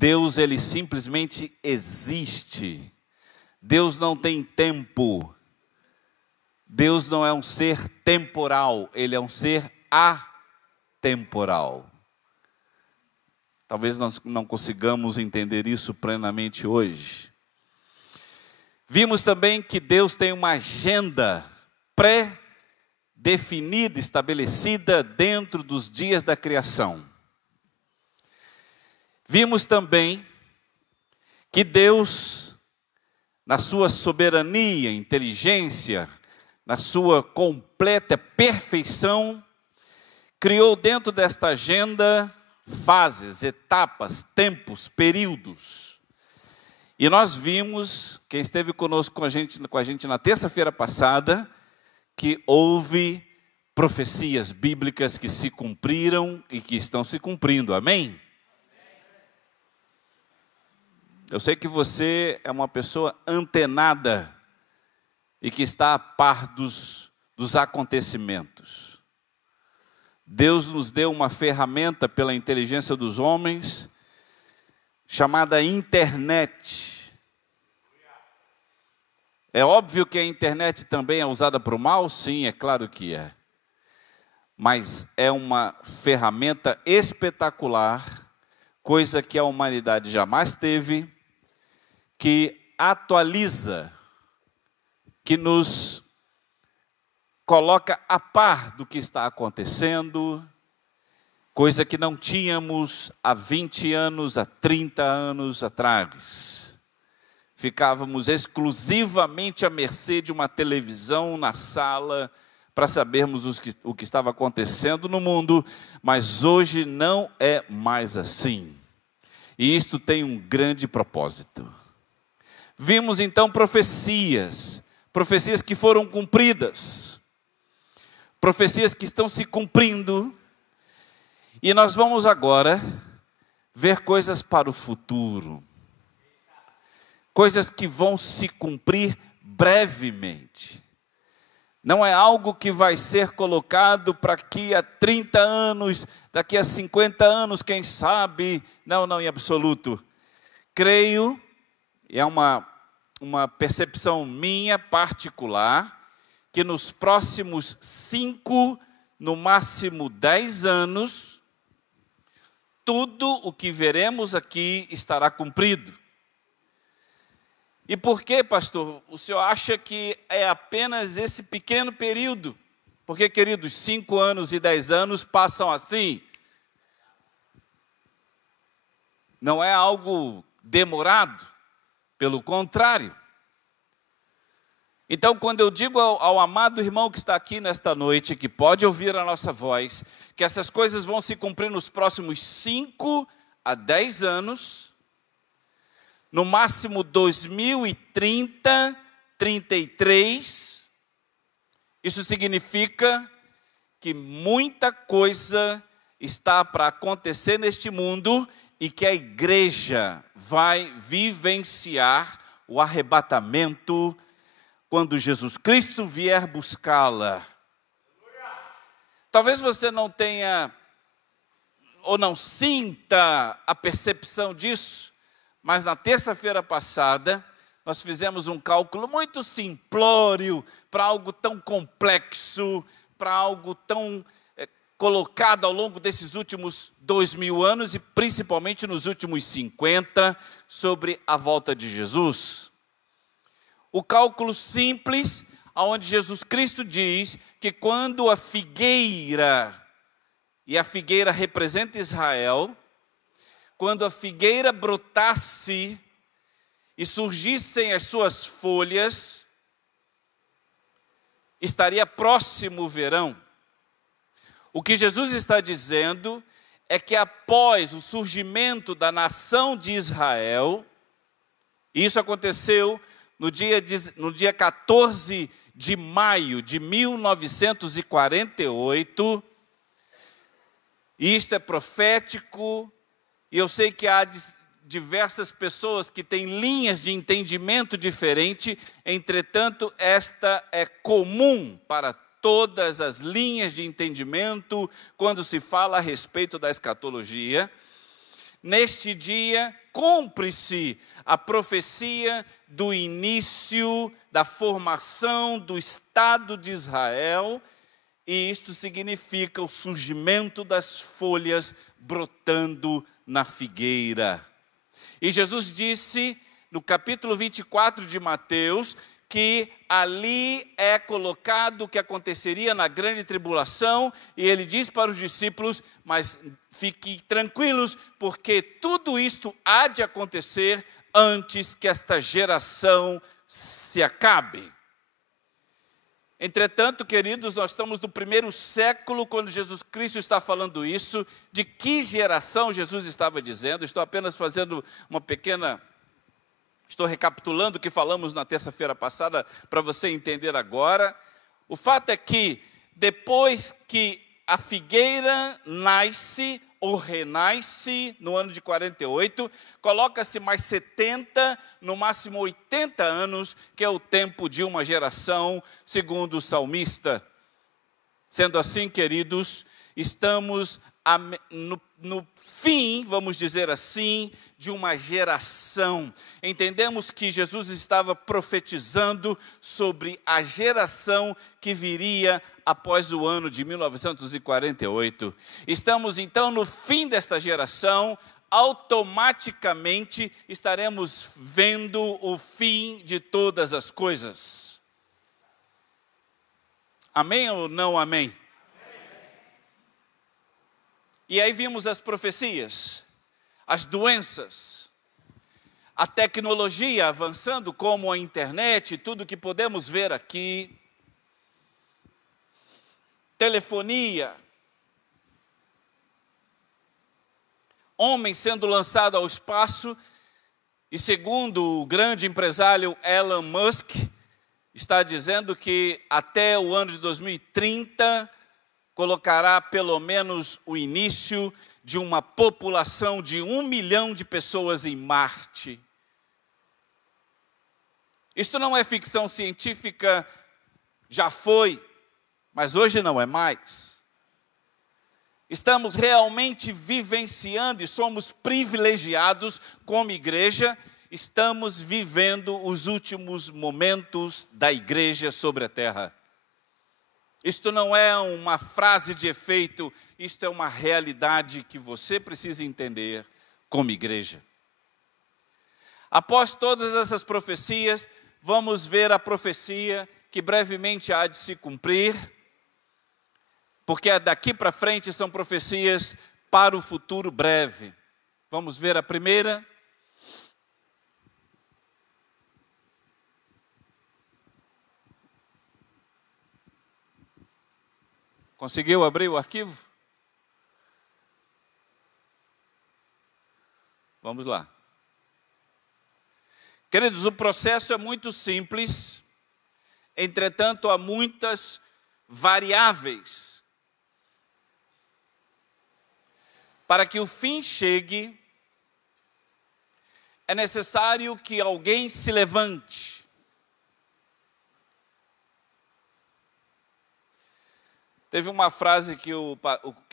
Deus, ele simplesmente existe. Deus não tem tempo. Deus não é um ser temporal, ele é um ser atemporal. Talvez nós não consigamos entender isso plenamente hoje. Vimos também que Deus tem uma agenda pré-definida, estabelecida dentro dos dias da criação. Vimos também que Deus, na sua soberania, inteligência, na sua completa perfeição, criou dentro desta agenda fases, etapas, tempos, períodos. E nós vimos, quem esteve conosco com a gente na terça-feira passada, que houve profecias bíblicas que se cumpriram e que estão se cumprindo. Amém? Eu sei que você é uma pessoa antenada e que está a par dos acontecimentos. Deus nos deu uma ferramenta pela inteligência dos homens, chamada internet. É óbvio que a internet também é usada para o mal? Sim, é claro que é. Mas é uma ferramenta espetacular, coisa que a humanidade jamais teve, que atualiza, que nos coloca a par do que está acontecendo, coisa que não tínhamos há 20 anos, há 30 anos atrás. Ficávamos exclusivamente à mercê de uma televisão na sala para sabermos o que estava acontecendo no mundo, mas hoje não é mais assim. E isto tem um grande propósito. Vimos então profecias que foram cumpridas, profecias que estão se cumprindo, e nós vamos agora ver coisas para o futuro, coisas que vão se cumprir brevemente. Não é algo que vai ser colocado para daqui a 30 anos, daqui a 50 anos, quem sabe. Não, em absoluto. Creio, e é uma percepção minha particular, que nos próximos 5, no máximo 10 anos, tudo o que veremos aqui estará cumprido. E por que, pastor, o senhor acha que é apenas esse pequeno período? Porque, queridos, 5 anos e 10 anos passam assim. Não é algo demorado, pelo contrário. Então, quando eu digo ao amado irmão que está aqui nesta noite, que pode ouvir a nossa voz, que essas coisas vão se cumprir nos próximos 5 a 10 anos, no máximo 2030, 33, isso significa que muita coisa está para acontecer neste mundo e que a igreja vai vivenciar o arrebatamento quando Jesus Cristo vier buscá-la. Talvez você não tenha ou não sinta a percepção disso, mas na terça-feira passada nós fizemos um cálculo muito simplório para algo tão complexo, para algo tão colocado ao longo desses últimos 2000 anos e principalmente nos últimos 50 sobre a volta de Jesus. O cálculo simples, onde Jesus Cristo diz que quando a figueira, e a figueira representa Israel, quando a figueira brotasse e surgissem as suas folhas, estaria próximo o verão. O que Jesus está dizendo é que após o surgimento da nação de Israel, isso aconteceu no dia 14 de maio de 1948, e isto é profético, e eu sei que há diversas pessoas que têm linhas de entendimento diferente, entretanto, esta é comum para todas as linhas de entendimento quando se fala a respeito da escatologia. Neste dia, cumpre-se a profecia do início da formação do Estado de Israel, e isto significa o surgimento das folhas brotando na figueira. E Jesus disse, no capítulo 24 de Mateus, que ali é colocado o que aconteceria na grande tribulação, e ele diz para os discípulos, mas fiquem tranquilos, porque tudo isto há de acontecer antes que esta geração se acabe. Entretanto, queridos, nós estamos no primeiro século, quando Jesus Cristo está falando isso. De que geração Jesus estava dizendo? Estou apenas fazendo estou recapitulando o que falamos na terça-feira passada, para você entender agora. O fato é que, depois que a figueira nasce, ou renasce, no ano de 48, coloca-se mais 70, no máximo 80 anos, que é o tempo de uma geração, segundo o salmista. Sendo assim, queridos, estamos no fim, vamos dizer assim, de uma geração. Entendemos que Jesus estava profetizando sobre a geração que viria após o ano de 1948. Estamos então no fim desta geração, automaticamente estaremos vendo o fim de todas as coisas. Amém ou não amém? E aí vimos as profecias, as doenças, a tecnologia avançando, como a internet, tudo que podemos ver aqui, telefonia, homem sendo lançado ao espaço, e segundo o grande empresário Elon Musk, está dizendo que até o ano de 2030, colocará pelo menos o início de uma população de 1 milhão de pessoas em Marte. Isto não é ficção científica, já foi, mas hoje não é mais. Estamos realmente vivenciando e somos privilegiados como igreja, estamos vivendo os últimos momentos da igreja sobre a terra. Isto não é uma frase de efeito, isto é uma realidade que você precisa entender como igreja. Após todas essas profecias, vamos ver a profecia que brevemente há de se cumprir, porque daqui para frente são profecias para o futuro breve. Vamos ver a primeira. Conseguiu abrir o arquivo? Vamos lá. Queridos, o processo é muito simples, entretanto há muitas variáveis. Para que o fim chegue, é necessário que alguém se levante. Teve uma frase que o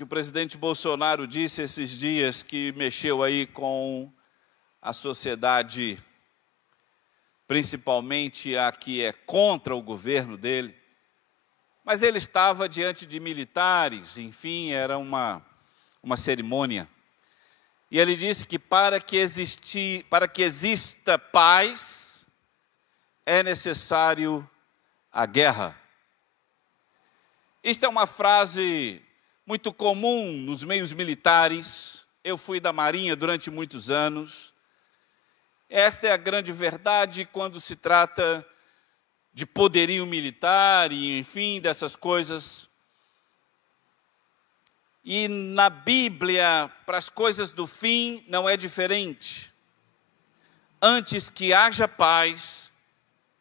presidente Bolsonaro disse esses dias, que mexeu aí com a sociedade, principalmente a que é contra o governo dele. Mas ele estava diante de militares, enfim, era uma cerimônia. E ele disse que para que exista paz, é necessário a guerra. Isto é uma frase muito comum nos meios militares. Eu fui da Marinha durante muitos anos. Esta é a grande verdade quando se trata de poderio militar e, enfim, dessas coisas. E na Bíblia, para as coisas do fim, não é diferente. Antes que haja paz,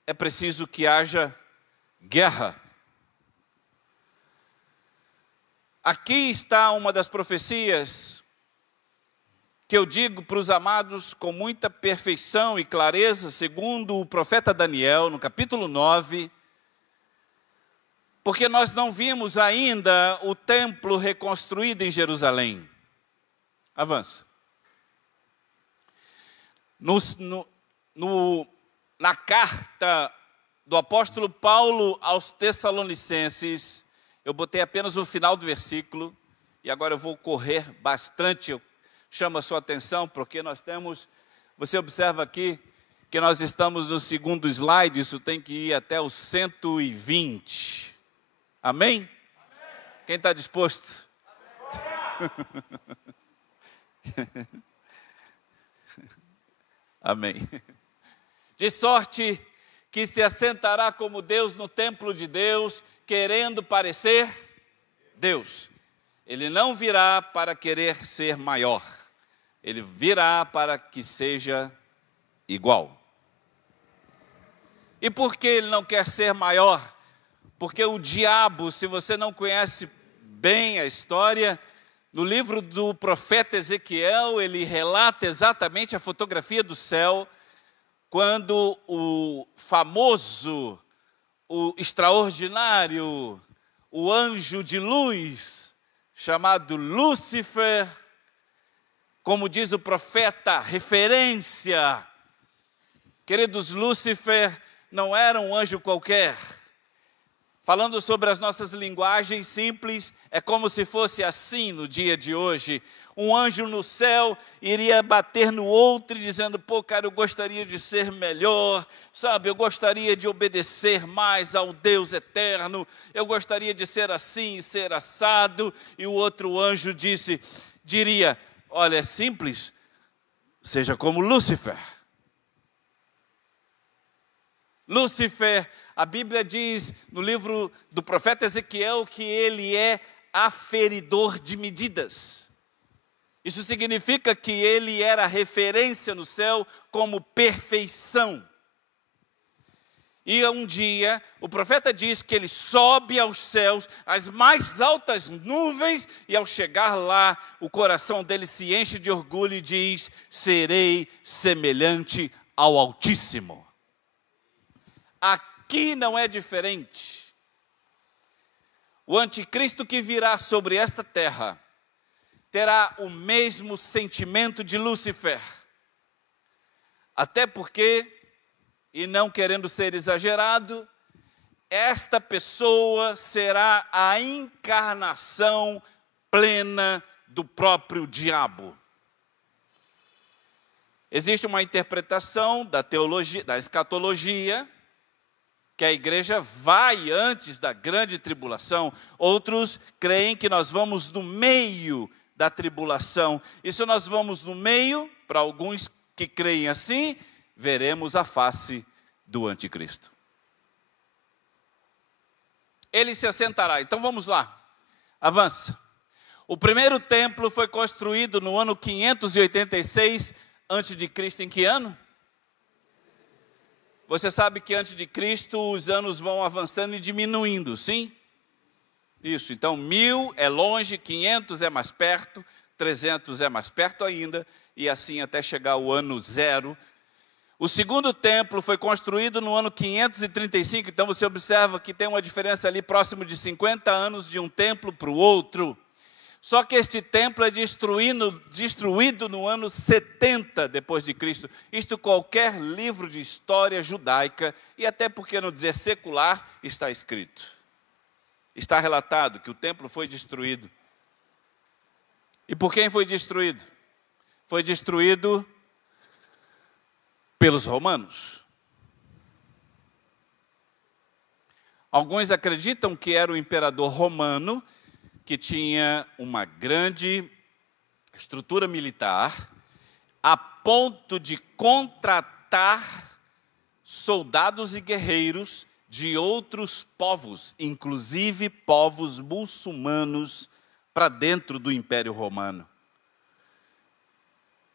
é preciso que haja guerra. Aqui está uma das profecias que eu digo para os amados com muita perfeição e clareza, segundo o profeta Daniel, no capítulo 9, porque nós não vimos ainda o templo reconstruído em Jerusalém. Avança. Na carta do apóstolo Paulo aos Tessalonicenses, eu botei apenas o final do versículo, e agora eu vou correr bastante, eu chamo a sua atenção, porque nós temos, você observa aqui, que nós estamos no segundo slide, isso tem que ir até o 120. Amém? Amém. Quem está disposto? Amém. De sorte que se assentará como Deus no templo de Deus, querendo parecer Deus. Ele não virá para querer ser maior, ele virá para que seja igual. E por que ele não quer ser maior? Porque o diabo, se você não conhece bem a história, no livro do profeta Ezequiel, ele relata exatamente a fotografia do céu, quando o famoso, o extraordinário, o anjo de luz, chamado Lúcifer, como diz o profeta, referência. Queridos, Lúcifer não era um anjo qualquer. Falando sobre as nossas linguagens simples, é como se fosse assim no dia de hoje. Um anjo no céu iria bater no outro, dizendo, pô, cara, eu gostaria de ser melhor, sabe? Eu gostaria de obedecer mais ao Deus eterno, eu gostaria de ser assim, ser assado. E o outro anjo diria, olha, é simples, seja como Lúcifer. Lúcifer, a Bíblia diz no livro do profeta Ezequiel que ele é aferidor de medidas. Isso significa que ele era referência no céu como perfeição. E um dia, o profeta diz que ele sobe aos céus, às mais altas nuvens, e ao chegar lá, o coração dele se enche de orgulho e diz, serei semelhante ao Altíssimo. Aqui não é diferente. O anticristo que virá sobre esta terra terá o mesmo sentimento de Lúcifer. Até porque, e não querendo ser exagerado, esta pessoa será a encarnação plena do próprio diabo. Existe uma interpretação da teologia, da escatologia, que a igreja vai antes da grande tribulação. Outros creem que nós vamos no meio da tribulação. E se nós vamos no meio, para alguns que creem assim, veremos a face do anticristo. Ele se assentará. Então vamos lá, avança. O primeiro templo foi construído no ano 586 a.C. Em que ano? Você sabe que antes de Cristo os anos vão avançando e diminuindo, sim? Isso, então 1000 é longe, 500 é mais perto, 300 é mais perto ainda, e assim até chegar ao ano 0. O segundo templo foi construído no ano 535, então você observa que tem uma diferença ali próximo de 50 anos de um templo para o outro. Só que este templo é destruído no ano 70 depois de Cristo. Isto qualquer livro de história judaica, e até porque não dizer secular, está escrito. Está relatado que o templo foi destruído. E por quem foi destruído? Foi destruído pelos romanos. Alguns acreditam que era o imperador romano, que tinha uma grande estrutura militar, a ponto de contratar soldados e guerreiros de outros povos, inclusive povos muçulmanos, para dentro do Império Romano.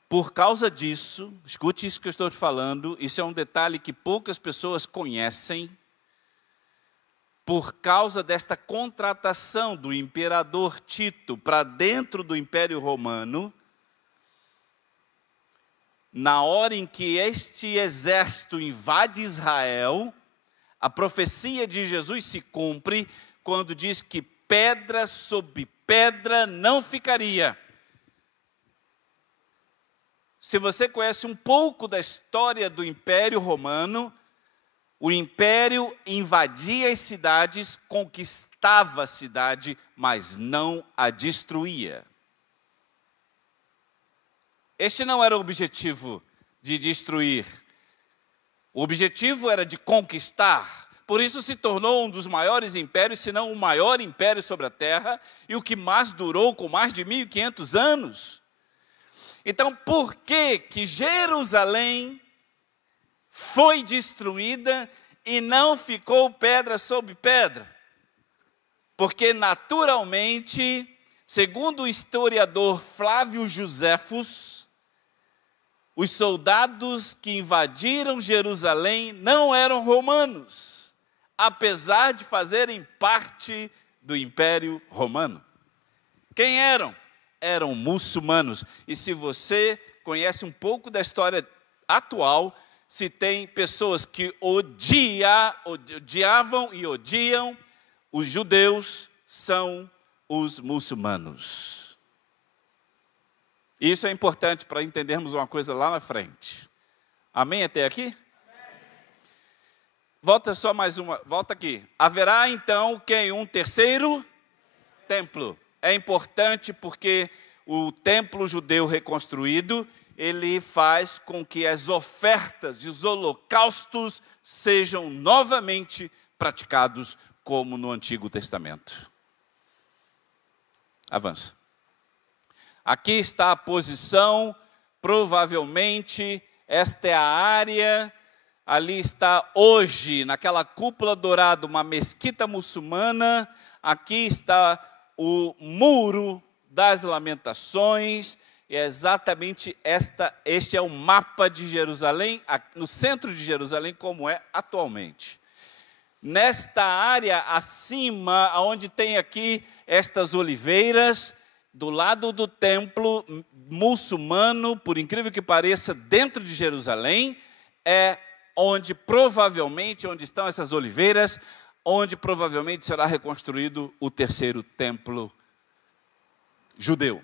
Por causa disso, escute isso que eu estou te falando, isso é um detalhe que poucas pessoas conhecem. Por causa desta contratação do imperador Tito para dentro do Império Romano, na hora em que este exército invade Israel, a profecia de Jesus se cumpre quando diz que pedra sobre pedra não ficaria. se você conhece um pouco da história do Império Romano, o império invadia as cidades, conquistava a cidade, mas não a destruía. Este não era o objetivo de destruir. O objetivo era de conquistar. Por isso se tornou um dos maiores impérios, se não o maior império sobre a terra, e o que mais durou com mais de 1.500 anos. Então, por que Jerusalém foi destruída e não ficou pedra sobre pedra? Porque, naturalmente, segundo o historiador Flávio Joséfos, os soldados que invadiram Jerusalém não eram romanos, apesar de fazerem parte do Império Romano. Quem eram? Eram muçulmanos. E se você conhece um pouco da história atual, se tem pessoas que odiavam e odiam os judeus, são os muçulmanos. Isso é importante para entendermos uma coisa lá na frente. Amém até aqui? Volta só mais uma, volta aqui. Haverá então um terceiro templo. É importante porque o templo judeu reconstruído, ele faz com que as ofertas e os holocaustos sejam novamente praticados como no Antigo Testamento. Avança. Aqui está a posição, provavelmente esta é a área. Ali está hoje, naquela cúpula dourada, uma mesquita muçulmana. Aqui está o Muro das Lamentações. E é exatamente este é o mapa de Jerusalém, no centro de Jerusalém, como é atualmente. Nesta área acima, onde tem aqui estas oliveiras, do lado do templo muçulmano, por incrível que pareça, dentro de Jerusalém, é onde estão essas oliveiras, onde provavelmente será reconstruído o terceiro templo judeu.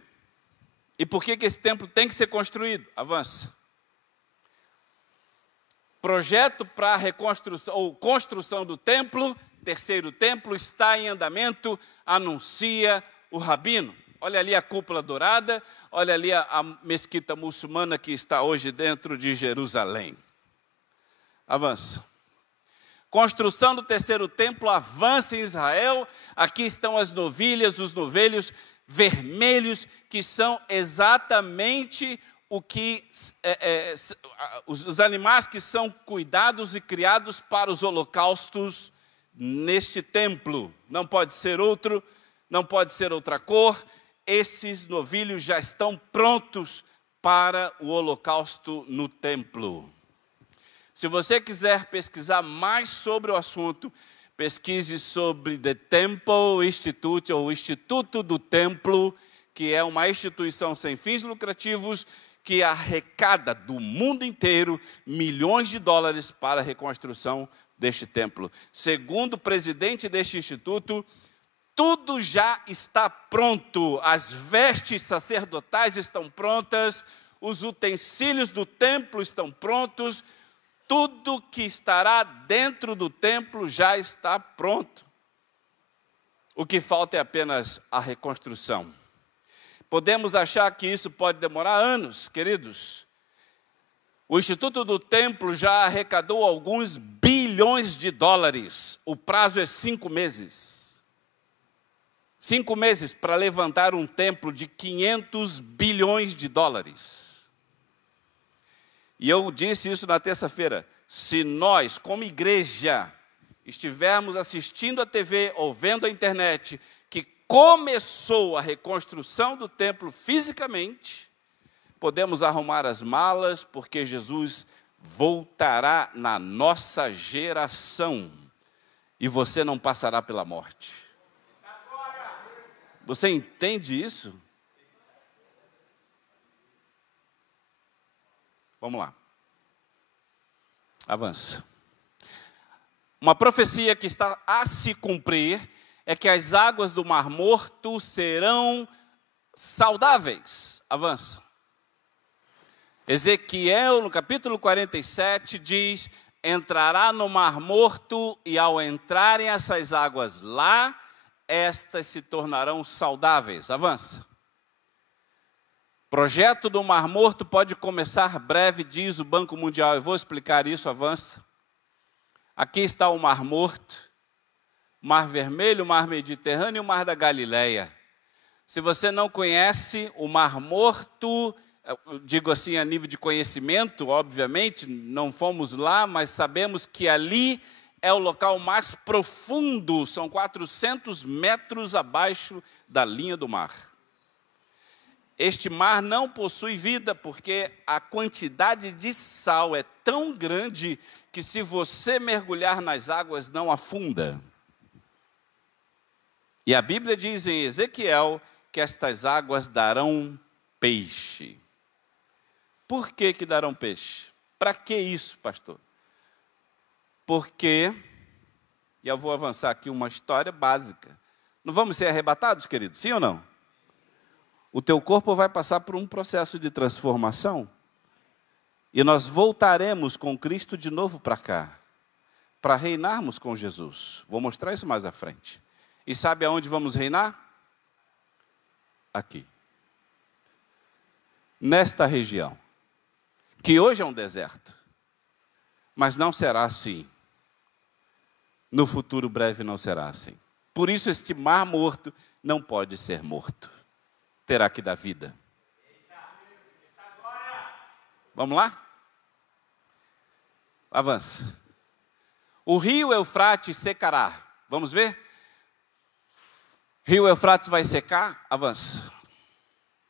E por que esse templo tem que ser construído? Avança. Projeto para a reconstrução ou construção do templo, terceiro templo, está em andamento, anuncia o rabino. Olha ali a cúpula dourada, olha ali a mesquita muçulmana que está hoje dentro de Jerusalém. Avança. Construção do terceiro templo avança em Israel. Aqui estão as novilhas, os novelhos vermelhos, que são exatamente o que os animais que são cuidados e criados para os holocaustos neste templo. Não pode ser outro, não pode ser outra cor. Esses novilhos já estão prontos para o holocausto no templo. Se você quiser pesquisar mais sobre o assunto, pesquise sobre The Temple Institute, ou Instituto do Templo, que é uma instituição sem fins lucrativos que arrecada do mundo inteiro milhões de dólares para a reconstrução deste templo. Segundo o presidente deste instituto, tudo já está pronto, as vestes sacerdotais estão prontas, os utensílios do templo estão prontos, tudo que estará dentro do templo já está pronto. O que falta é apenas a reconstrução. Podemos achar que isso pode demorar anos, queridos. O Instituto do Templo já arrecadou alguns bilhões de dólares. O prazo é 5 meses. 5 meses para levantar um templo de 500 bilhões de dólares. E eu disse isso na terça-feira. Se nós, como igreja, estivermos assistindo a TV ou vendo a internet, que começou a reconstrução do templo fisicamente, podemos arrumar as malas, porque Jesus voltará na nossa geração e você não passará pela morte. Você entende isso? Vamos lá. Avança. Uma profecia que está a se cumprir é que as águas do Mar Morto serão saudáveis. Avança. Ezequiel, no capítulo 47, diz: entrará no Mar Morto, e ao entrarem essas águas lá, estas se tornarão saudáveis. Avança. Projeto do Mar Morto pode começar breve, diz o Banco Mundial. Eu vou explicar isso, avança. Aqui está o Mar Morto, Mar Vermelho, o Mar Mediterrâneo e o Mar da Galileia. Se você não conhece o Mar Morto, digo assim a nível de conhecimento, obviamente, não fomos lá, mas sabemos que ali é o local mais profundo, são 400 metros abaixo da linha do mar. Este mar não possui vida, porque a quantidade de sal é tão grande que se você mergulhar nas águas não afunda. E a Bíblia diz em Ezequiel que estas águas darão peixe. Por que que darão peixe? Para que isso, pastor? Porque, e eu vou avançar aqui uma história básica. Não vamos ser arrebatados, queridos? Sim ou não? O teu corpo vai passar por um processo de transformação. E nós voltaremos com Cristo de novo para cá, para reinarmos com Jesus. Vou mostrar isso mais à frente. E sabe aonde vamos reinar? Aqui. Nesta região, que hoje é um deserto, mas não será assim. No futuro breve não será assim. Por isso este mar morto não pode ser morto. Terá que dar vida. Vamos lá? Avança. O rio Eufrates secará. Vamos ver? Rio Eufrates vai secar? Avança.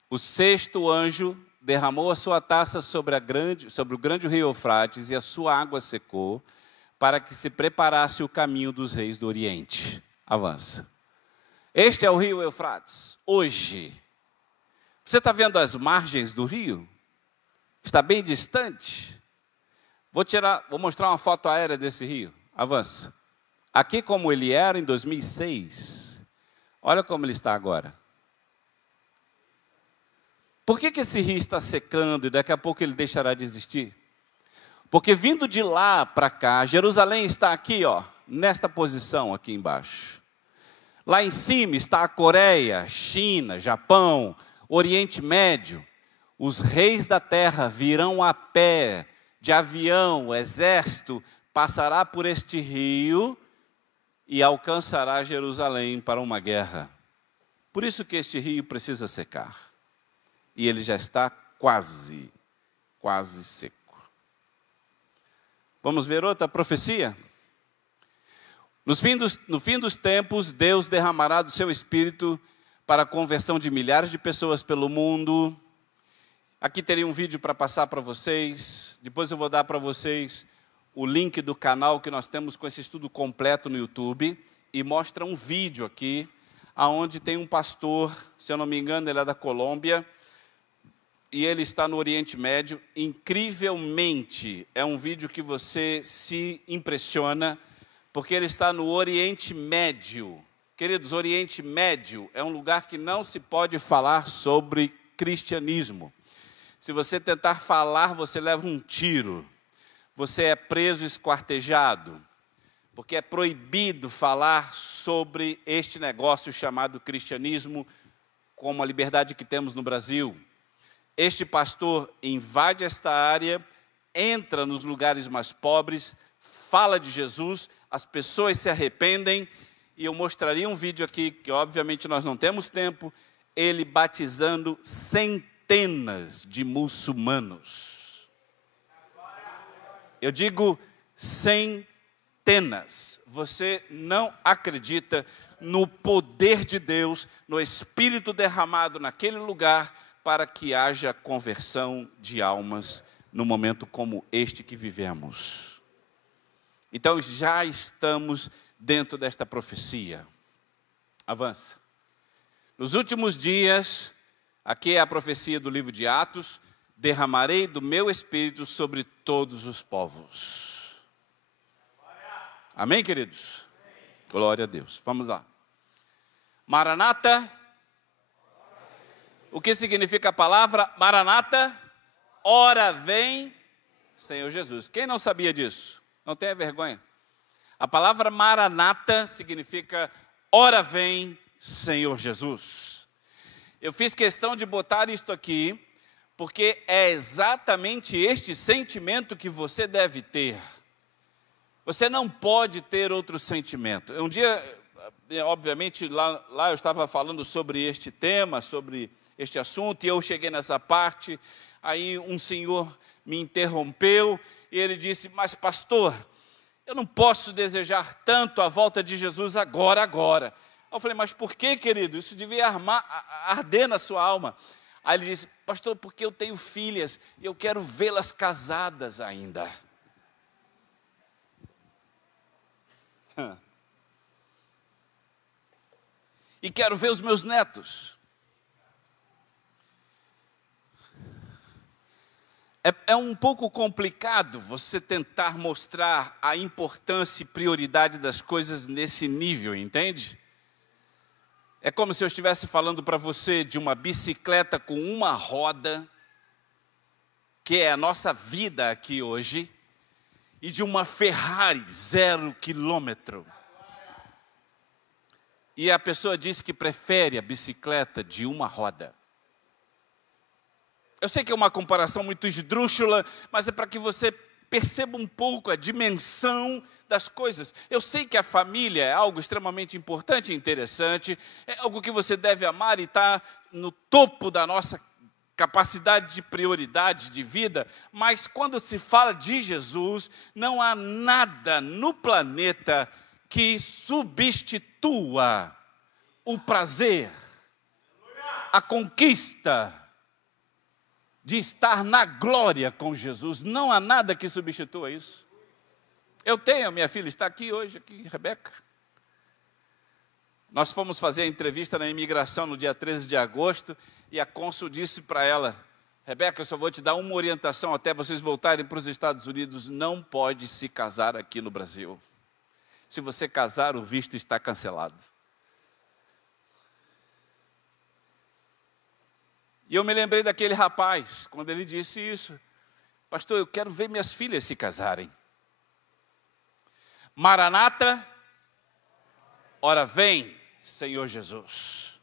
O sexto anjo derramou a sua taça sobre o grande rio Eufrates, e a sua água secou, para que se preparasse o caminho dos reis do Oriente. Avança. Este é o rio Eufrates, hoje. Você está vendo as margens do rio? Está bem distante? Vou mostrar uma foto aérea desse rio. Avança. Aqui como ele era em 2006. Olha como ele está agora. Por que esse rio está secando e daqui a pouco ele deixará de existir? Porque vindo de lá para cá, Jerusalém está aqui, ó, nesta posição aqui embaixo. Lá em cima está a Coreia, China, Japão, Oriente Médio. Os reis da terra virão a pé, de avião, exército, passará por este rio e alcançará Jerusalém para uma guerra. Por isso que este rio precisa secar. E ele já está quase seco. Vamos ver outra profecia? No fim dos tempos, Deus derramará do seu Espírito para a conversão de milhares de pessoas pelo mundo. Aqui teria um vídeo para passar para vocês. Depois eu vou dar para vocês o link do canal que nós temos com esse estudo completo no YouTube. E mostra um vídeo aqui, onde tem um pastor, se eu não me engano, ele é da Colômbia, e ele está no Oriente Médio. Incrivelmente, é um vídeo que você se impressiona, porque ele está no Oriente Médio. Queridos, Oriente Médio é um lugar que não se pode falar sobre cristianismo. Se você tentar falar, você leva um tiro. Você é preso e esquartejado, porque é proibido falar sobre este negócio chamado cristianismo, como a liberdade que temos no Brasil. Este pastor invade esta área, entra nos lugares mais pobres, fala de Jesus, as pessoas se arrependem, e eu mostraria um vídeo aqui, que obviamente nós não temos tempo, ele batizando centenas de muçulmanos. Eu digo centenas. Você não acredita no poder de Deus, no Espírito derramado naquele lugar, para que haja conversão de almas num momento como este que vivemos. Então já estamos dentro desta profecia. Avança. Nos últimos dias, aqui é a profecia do livro de Atos, derramarei do meu Espírito sobre todos os povos. Amém, queridos? Glória a Deus. Vamos lá. Maranata. O que significa a palavra Maranata? ora vem, Senhor Jesus. Quem não sabia disso? Não tenha vergonha. A palavra Maranata significa, ora vem, Senhor Jesus. Eu fiz questão de botar isto aqui, porque é exatamente este sentimento que você deve ter. Você não pode ter outro sentimento. Um dia, obviamente, lá eu estava falando sobre este tema, sobre este assunto, e eu cheguei nessa parte, aí um senhor me interrompeu, e ele disse, mas pastor, eu não posso desejar tanto a volta de Jesus agora. Eu falei, mas por que, querido? Isso devia arder na sua alma. Aí ele disse, pastor, porque eu tenho filhas, e eu quero vê-las casadas ainda. E quero ver os meus netos. É um pouco complicado você tentar mostrar a importância e prioridade das coisas nesse nível, entende? É como se eu estivesse falando para você de uma bicicleta com uma roda, que é a nossa vida aqui hoje, e de uma Ferrari 0 quilômetro. E a pessoa diz que prefere a bicicleta de uma roda. Eu sei que é uma comparação muito esdrúxula, mas é para que você perceba um pouco a dimensão das coisas. Eu sei que a família é algo extremamente importante e interessante, é algo que você deve amar e está no topo da nossa capacidade de prioridade de vida, mas quando se fala de Jesus, não há nada no planeta que substitua o prazer, a conquista de estar na glória com Jesus. Não há nada que substitua isso. Eu tenho, minha filha está aqui hoje, Rebeca. Nós fomos fazer a entrevista na imigração no dia 13 de agosto, e a cônsul disse para ela, Rebeca, eu só vou te dar uma orientação até vocês voltarem para os Estados Unidos, não pode se casar aqui no Brasil. Se você casar, o visto está cancelado. E eu me lembrei daquele rapaz, quando ele disse isso. Pastor, eu quero ver minhas filhas se casarem. Maranata, ora vem, Senhor Jesus.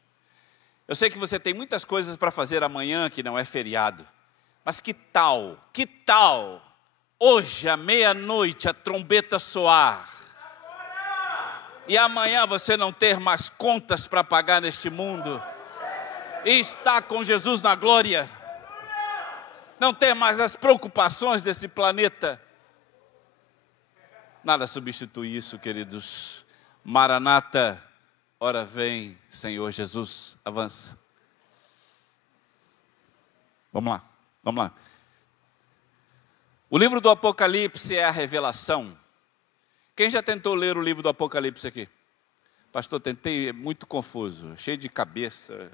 Eu sei que você tem muitas coisas para fazer amanhã, que não é feriado. Mas que tal, hoje à meia-noite a trombeta soar. E amanhã você não ter mais contas para pagar neste mundo. E estar com Jesus na glória. Não ter mais as preocupações desse planeta. Nada substitui isso, queridos. Maranata, ora vem, Senhor Jesus. Avança. Vamos lá. O livro do Apocalipse é a revelação. Quem já tentou ler o livro do Apocalipse aqui? Pastor, tentei, é muito confuso, cheio de cabeça,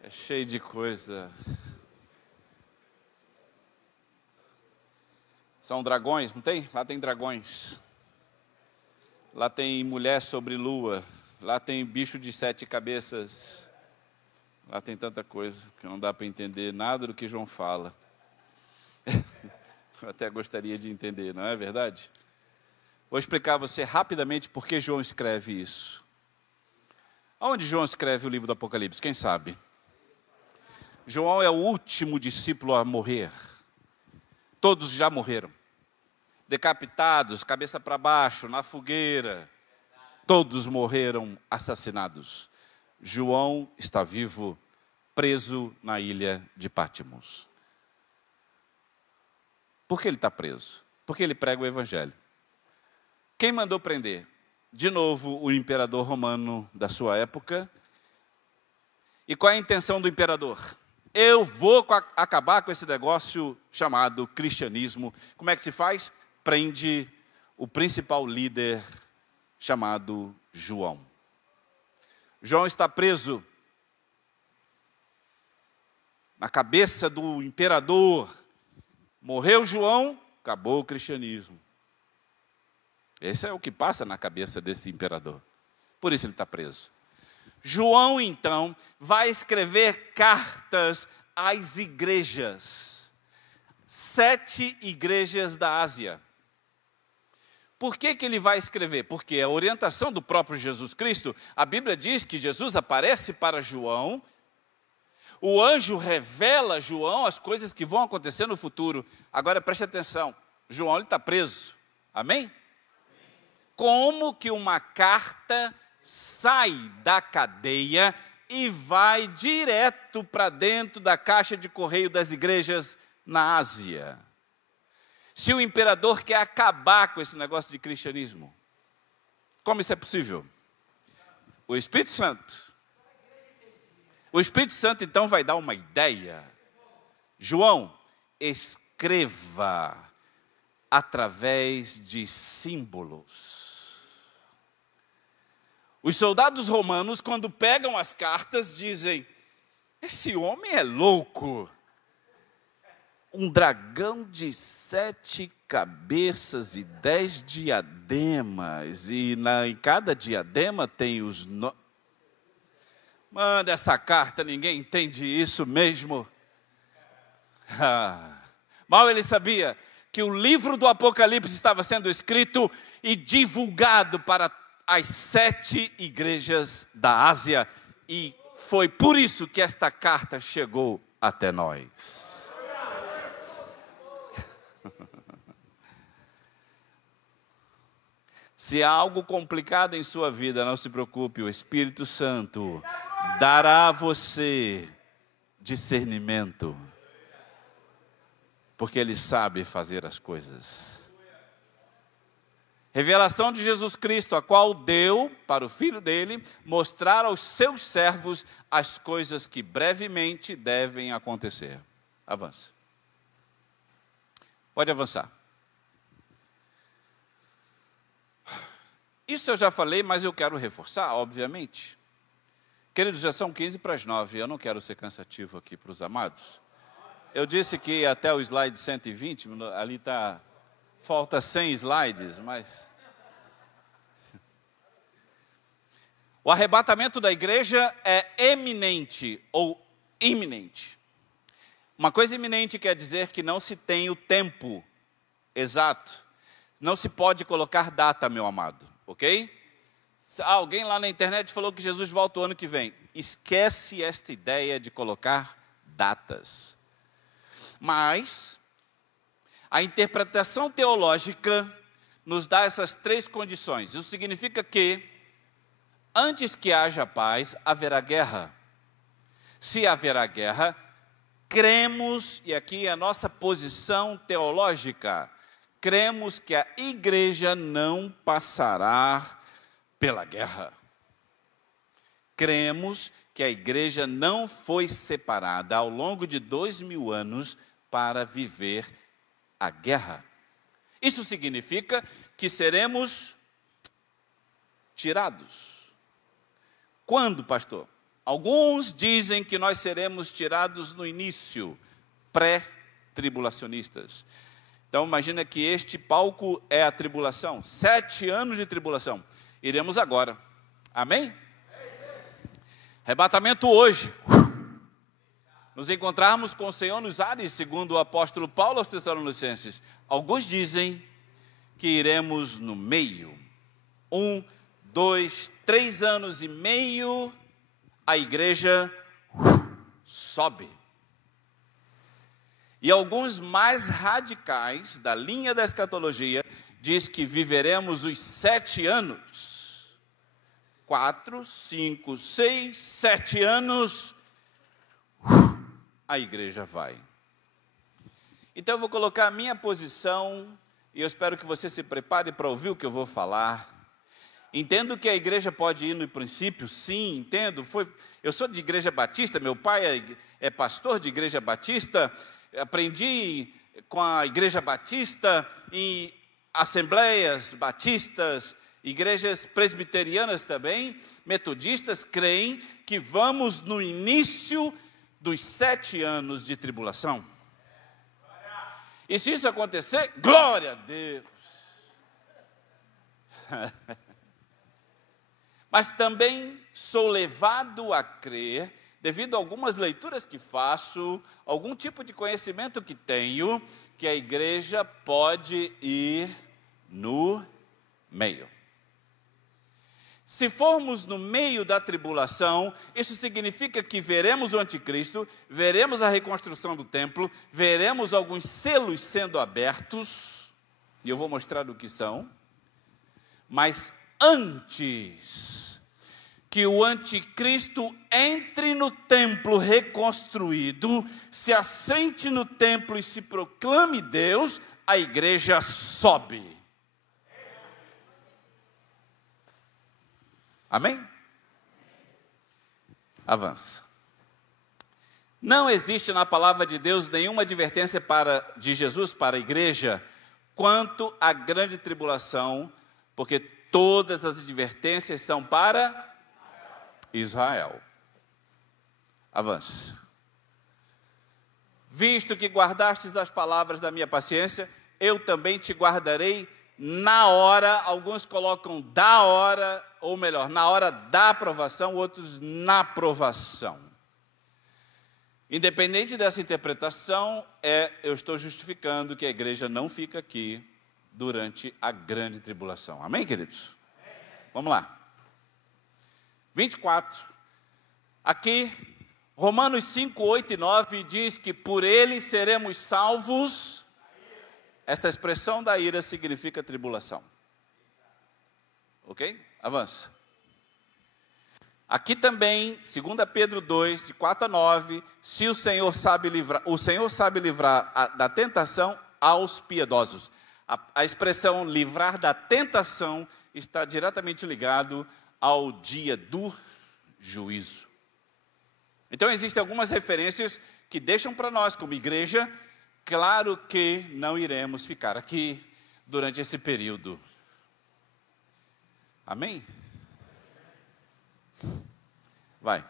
é cheio de coisa. São dragões, não tem? Lá tem dragões. Lá tem mulher sobre lua. Lá tem bicho de 7 cabeças. Lá tem tanta coisa que não dá para entender nada do que João fala. Eu até gostaria de entender, não é verdade? Vou explicar a você rapidamente por que João escreve isso. Aonde João escreve o livro do Apocalipse? Quem sabe? João é o último discípulo a morrer. Todos já morreram. Decapitados, cabeça para baixo, na fogueira. Todos morreram assassinados. João está vivo, preso na ilha de Pátimos. Por que ele está preso? Porque ele prega o evangelho. Quem mandou prender? De novo, o imperador romano da sua época. E qual é a intenção do imperador? Eu vou acabar com esse negócio chamado cristianismo. Como é que se faz? Prende o principal líder chamado João. João está preso na cabeça do imperador. Morreu João, acabou o cristianismo. Esse é o que passa na cabeça desse imperador. Por isso ele está preso. João, então, vai escrever cartas às igrejas. 7 igrejas da Ásia. Por que ele vai escrever? Porque a orientação do próprio Jesus Cristo, a Bíblia diz que Jesus aparece para João, o anjo revela a João as coisas que vão acontecer no futuro. Agora preste atenção, João está preso, amém? Como que uma carta sai da cadeia e vai direto para dentro da caixa de correio das igrejas na Ásia? Se o imperador quer acabar com esse negócio de cristianismo, como isso é possível? O Espírito Santo. O Espírito Santo então vai dar uma ideia. João, escreva através de símbolos. Os soldados romanos, quando pegam as cartas, dizem: esse homem é louco. Um dragão de 7 cabeças e 10 diademas, e em cada diadema tem os nomes. Manda essa carta, ninguém entende isso mesmo. Mal ele sabia que o livro do Apocalipse estava sendo escrito e divulgado para as 7 igrejas da Ásia, e foi por isso que esta carta chegou até nós. Se há algo complicado em sua vida, não se preocupe, o Espírito Santo dará a você discernimento, porque Ele sabe fazer as coisas. Revelação de Jesus Cristo, a qual deu para o Filho dele mostrar aos seus servos as coisas que brevemente devem acontecer. Avance. Pode avançar. Isso eu já falei, mas eu quero reforçar, obviamente. Queridos, já são 8:45, eu não quero ser cansativo aqui para os amados. Eu disse que até o slide 120, ali está, falta 100 slides, mas... O arrebatamento da igreja é eminente ou iminente. Uma coisa iminente quer dizer que não se tem o tempo exato. Não se pode colocar data, meu amado, ok? Alguém lá na internet falou que Jesus volta o ano que vem. Esquece esta ideia de colocar datas. Mas a interpretação teológica nos dá essas 3 condições. Isso significa que antes que haja paz, haverá guerra. Se haverá guerra, cremos, e aqui é a nossa posição teológica, cremos que a igreja não passará pela guerra. Cremos que a igreja não foi separada ao longo de 2000 anos para viver a guerra. Isso significa que seremos tirados. Quando, pastor? Alguns dizem que nós seremos tirados no início, pré-tribulacionistas. Então imagina que este palco é a tribulação, 7 anos de tribulação. Iremos agora, amém? Arrebatamento hoje. Nos encontrarmos com o Senhor nos ares, segundo o apóstolo Paulo aos Tessalonicenses. Alguns dizem que iremos no meio. 1, 2, 3 anos e meio, a igreja sobe. E alguns mais radicais, da linha da escatologia, diz que viveremos os 7 anos. 4, 5, 6, 7 anos, a igreja vai. Então eu vou colocar a minha posição, e eu espero que você se prepare para ouvir o que eu vou falar. Entendo que a igreja pode ir no princípio, sim, entendo. Eu sou de igreja batista, meu pai é pastor de igreja batista, aprendi com a igreja batista em assembleias batistas, igrejas presbiterianas também, metodistas, creem que vamos no início dos 7 anos de tribulação. E se isso acontecer, glória a Deus. Mas também sou levado a crer devido a algumas leituras que faço, algum tipo de conhecimento que tenho, que a igreja pode ir no meio. Se formos no meio da tribulação, isso significa que veremos o anticristo, veremos a reconstrução do templo, veremos alguns selos sendo abertos, e eu vou mostrar o que são, mas antes que o anticristo entre no templo reconstruído, se assente no templo e se proclame Deus, a igreja sobe. Amém? Avança. Não existe na palavra de Deus nenhuma advertência de Jesus para a igreja quanto à grande tribulação, porque todas as advertências são para Israel. Avance. Visto que guardastes as palavras da minha paciência, eu também te guardarei na hora, alguns colocam da hora, ou melhor, na hora da aprovação, outros na aprovação. Independente dessa interpretação, eu estou justificando que a igreja não fica aqui durante a grande tribulação. Amém, queridos? Vamos lá. 24. Aqui, Romanos 5, 8 e 9 diz que por ele seremos salvos. Essa expressão da ira significa tribulação. Ok? Avança. Aqui também, 2 Pedro 2, de 4 a 9, se o Senhor sabe livrar da tentação aos piedosos. A expressão livrar da tentação está diretamente ligado ao dia do juízo. Então, existem algumas referências que deixam para nós, como igreja, claro que não iremos ficar aqui durante esse período. Amém? Vai.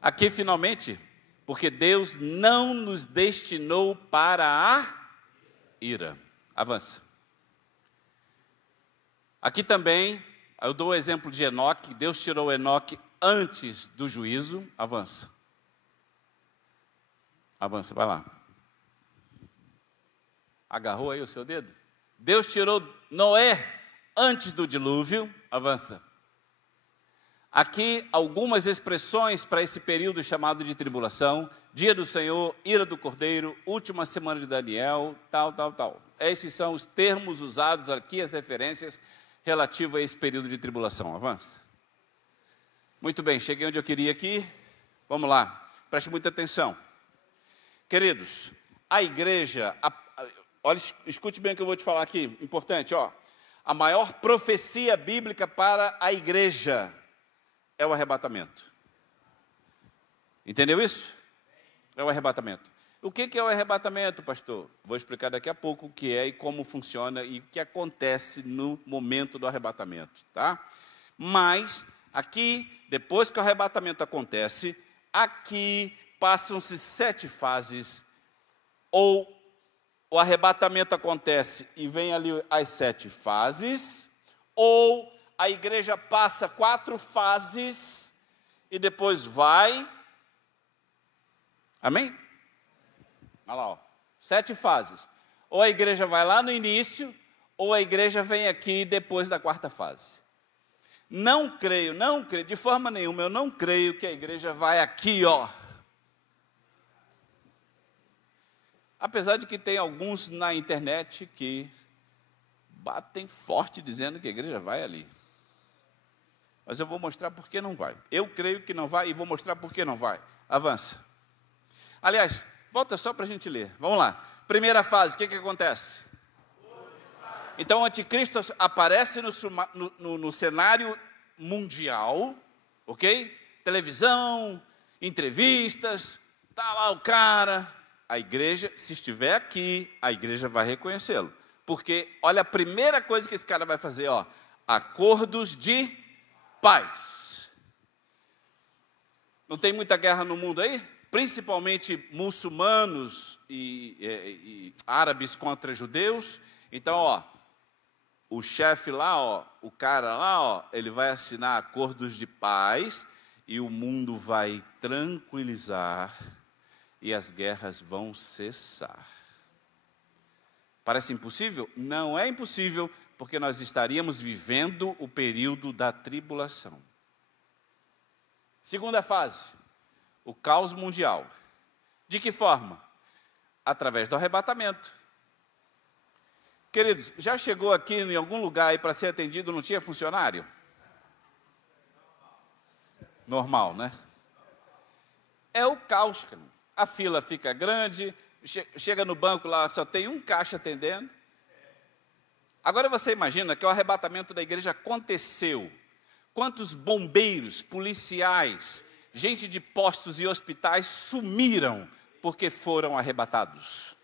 Aqui, finalmente, porque Deus não nos destinou para a ira. Avança. Aqui também, eu dou o exemplo de Enoque. Deus tirou Enoque antes do juízo. Avança. Avança, vai lá. Agarrou aí o seu dedo? Deus tirou Noé antes do dilúvio. Avança. Aqui algumas expressões para esse período chamado de tribulação: dia do Senhor, ira do Cordeiro, última semana de Daniel, tal. Esses são os termos usados aqui, as referências relativas a esse período de tribulação. Avança. Muito bem, cheguei onde eu queria aqui. Vamos lá, preste muita atenção. Queridos, a igreja, olha, escute bem o que eu vou te falar aqui, importante, ó. A maior profecia bíblica para a igreja é o arrebatamento. Entendeu isso? É o arrebatamento. O que é o arrebatamento, pastor? Vou explicar daqui a pouco o que é e como funciona e o que acontece no momento do arrebatamento, tá? Mas, aqui, depois que o arrebatamento acontece, aqui passam-se 7 fases, ou o arrebatamento acontece e vem ali as 7 fases, ou a igreja passa 4 fases e depois vai. Amém? Olha lá, ó, 7 fases. Ou a igreja vai lá no início, ou a igreja vem aqui depois da 4ª fase. Não creio, de forma nenhuma, eu não creio que a igreja vai aqui, ó. Apesar de que tem alguns na internet que batem forte dizendo que a igreja vai ali. Mas eu vou mostrar por que não vai. Eu creio que não vai e vou mostrar por que não vai. Avança. Aliás, volta só para a gente ler. Vamos lá. Primeira fase, o que acontece? Então o anticristo aparece no cenário mundial, ok? Televisão, entrevistas, tá lá o cara. A igreja, se estiver aqui, a igreja vai reconhecê-lo. Porque, olha, a primeira coisa que esse cara vai fazer, ó, acordos de paz. Não tem muita guerra no mundo aí? Principalmente muçulmanos e árabes contra judeus. Então, ó, o chefe lá, ó, o cara lá, ó, ele vai assinar acordos de paz e o mundo vai tranquilizar e as guerras vão cessar. Parece impossível? Não é impossível, porque nós estaríamos vivendo o período da tribulação. Segunda fase, o caos mundial. De que forma? Através do arrebatamento. Queridos, já chegou aqui em algum lugar aí para ser atendido, não tinha funcionário? Normal, né? É o caos, cara. A fila fica grande, chega no banco lá, só tem um caixa atendendo. Agora você imagina que o arrebatamento da igreja aconteceu. Quantos bombeiros, policiais, gente de postos e hospitais sumiram porque foram arrebatados?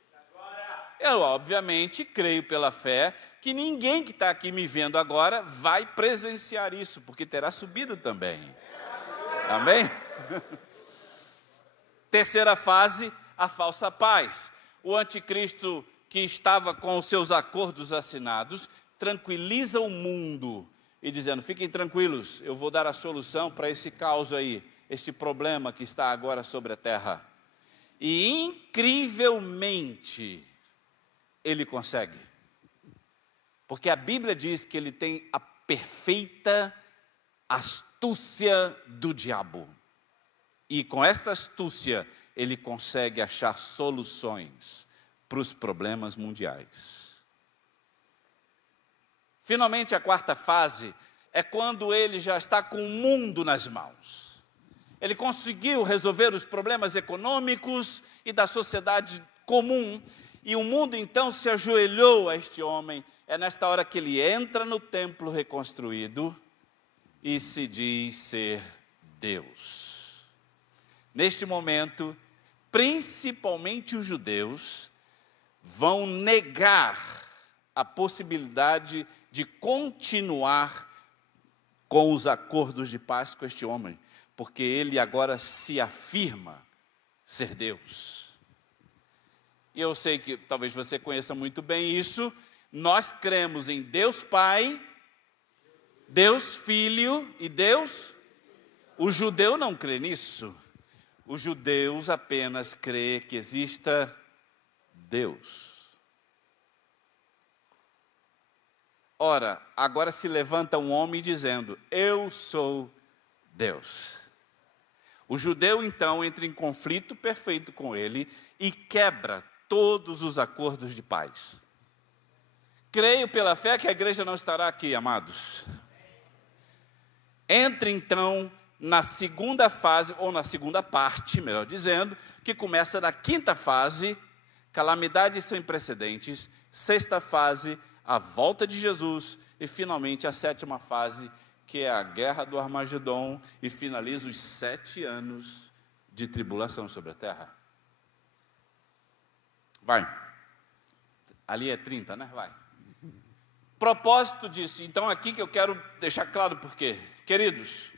Eu, obviamente, creio pela fé que ninguém que está aqui me vendo agora vai presenciar isso, porque terá subido também. Amém? Terceira fase, a falsa paz. O anticristo, que estava com os seus acordos assinados, tranquiliza o mundo e dizendo: fiquem tranquilos, eu vou dar a solução para esse caos aí, este problema que está agora sobre a terra. E incrivelmente ele consegue, porque a Bíblia diz que ele tem a perfeita astúcia do diabo, e com esta astúcia ele consegue achar soluções para os problemas mundiais. Finalmente, a quarta fase é quando ele já está com o mundo nas mãos. Ele conseguiu resolver os problemas econômicos e da sociedade comum, e o mundo então se ajoelhou a este homem. É nesta hora que ele entra no templo reconstruído e se diz ser Deus. Neste momento, principalmente os judeus vão negar a possibilidade de continuar com os acordos de paz com este homem, porque ele agora se afirma ser Deus. E eu sei que talvez você conheça muito bem isso. Nós cremos em Deus Pai, Deus Filho e Deus. O judeu não crê nisso. Os judeus apenas crê que exista Deus. Ora, agora se levanta um homem dizendo: eu sou Deus. O judeu então entra em conflito perfeito com ele e quebra todos os acordos de paz. Creio pela fé que a igreja não estará aqui, amados. Entra então na segunda fase, ou na segunda parte, melhor dizendo, que começa na quinta fase, calamidade sem precedentes. Sexta fase, a volta de Jesus. E finalmente a sétima fase, que é a guerra do Armagedon, e finaliza os 7 anos de tribulação sobre a terra. Vai. Ali é 30, né? Vai. Propósito disso. Então, aqui que eu quero deixar claro por quê. Queridos,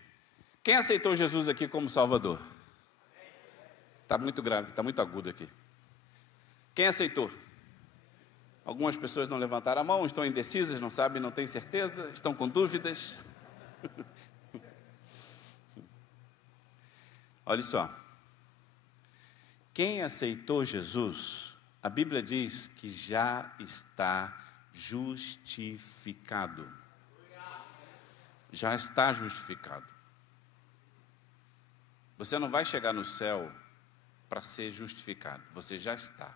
quem aceitou Jesus aqui como Salvador? Está muito grave, está muito agudo aqui. Quem aceitou? Algumas pessoas não levantaram a mão, estão indecisas, não sabem, não têm certeza, estão com dúvidas. Olha só. Quem aceitou Jesus, a Bíblia diz que já está justificado. Já está justificado. Você não vai chegar no céu para ser justificado, você já está.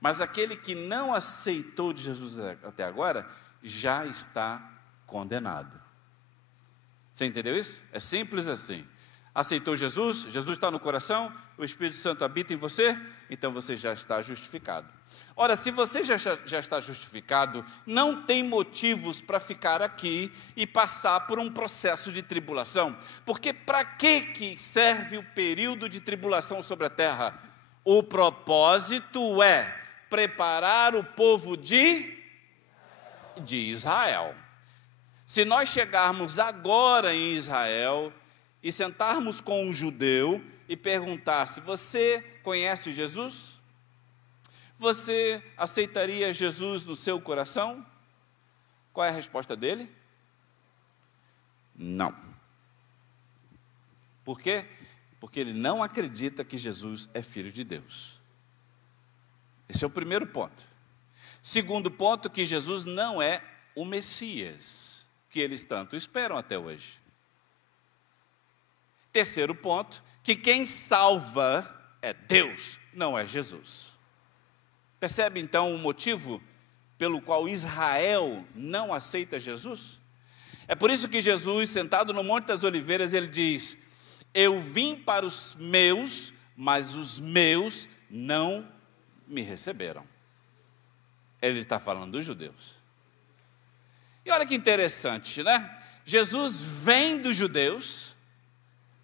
Mas aquele que não aceitou de Jesus até agora, já está condenado. Você entendeu isso? É simples assim. Aceitou Jesus, Jesus está no coração, o Espírito Santo habita em você, então você já está justificado. Ora, se você já está justificado, não tem motivos para ficar aqui e passar por um processo de tribulação. Porque para que serve o período de tribulação sobre a terra? O propósito é preparar o povo de Israel. Se nós chegarmos agora em Israel e sentarmos com um judeu e perguntar se você conhece Jesus, você aceitaria Jesus no seu coração? Qual é a resposta dele? Não. Por quê? Porque ele não acredita que Jesus é filho de Deus. Esse é o primeiro ponto. Segundo ponto, que Jesus não é o Messias, que eles tanto esperam até hoje. Terceiro ponto, que quem salva é Deus, não é Jesus. Percebe então o motivo pelo qual Israel não aceita Jesus? É por isso que Jesus, sentado no Monte das Oliveiras, ele diz: eu vim para os meus, mas os meus não me receberam. Ele está falando dos judeus. E olha que interessante, né? Jesus vem dos judeus.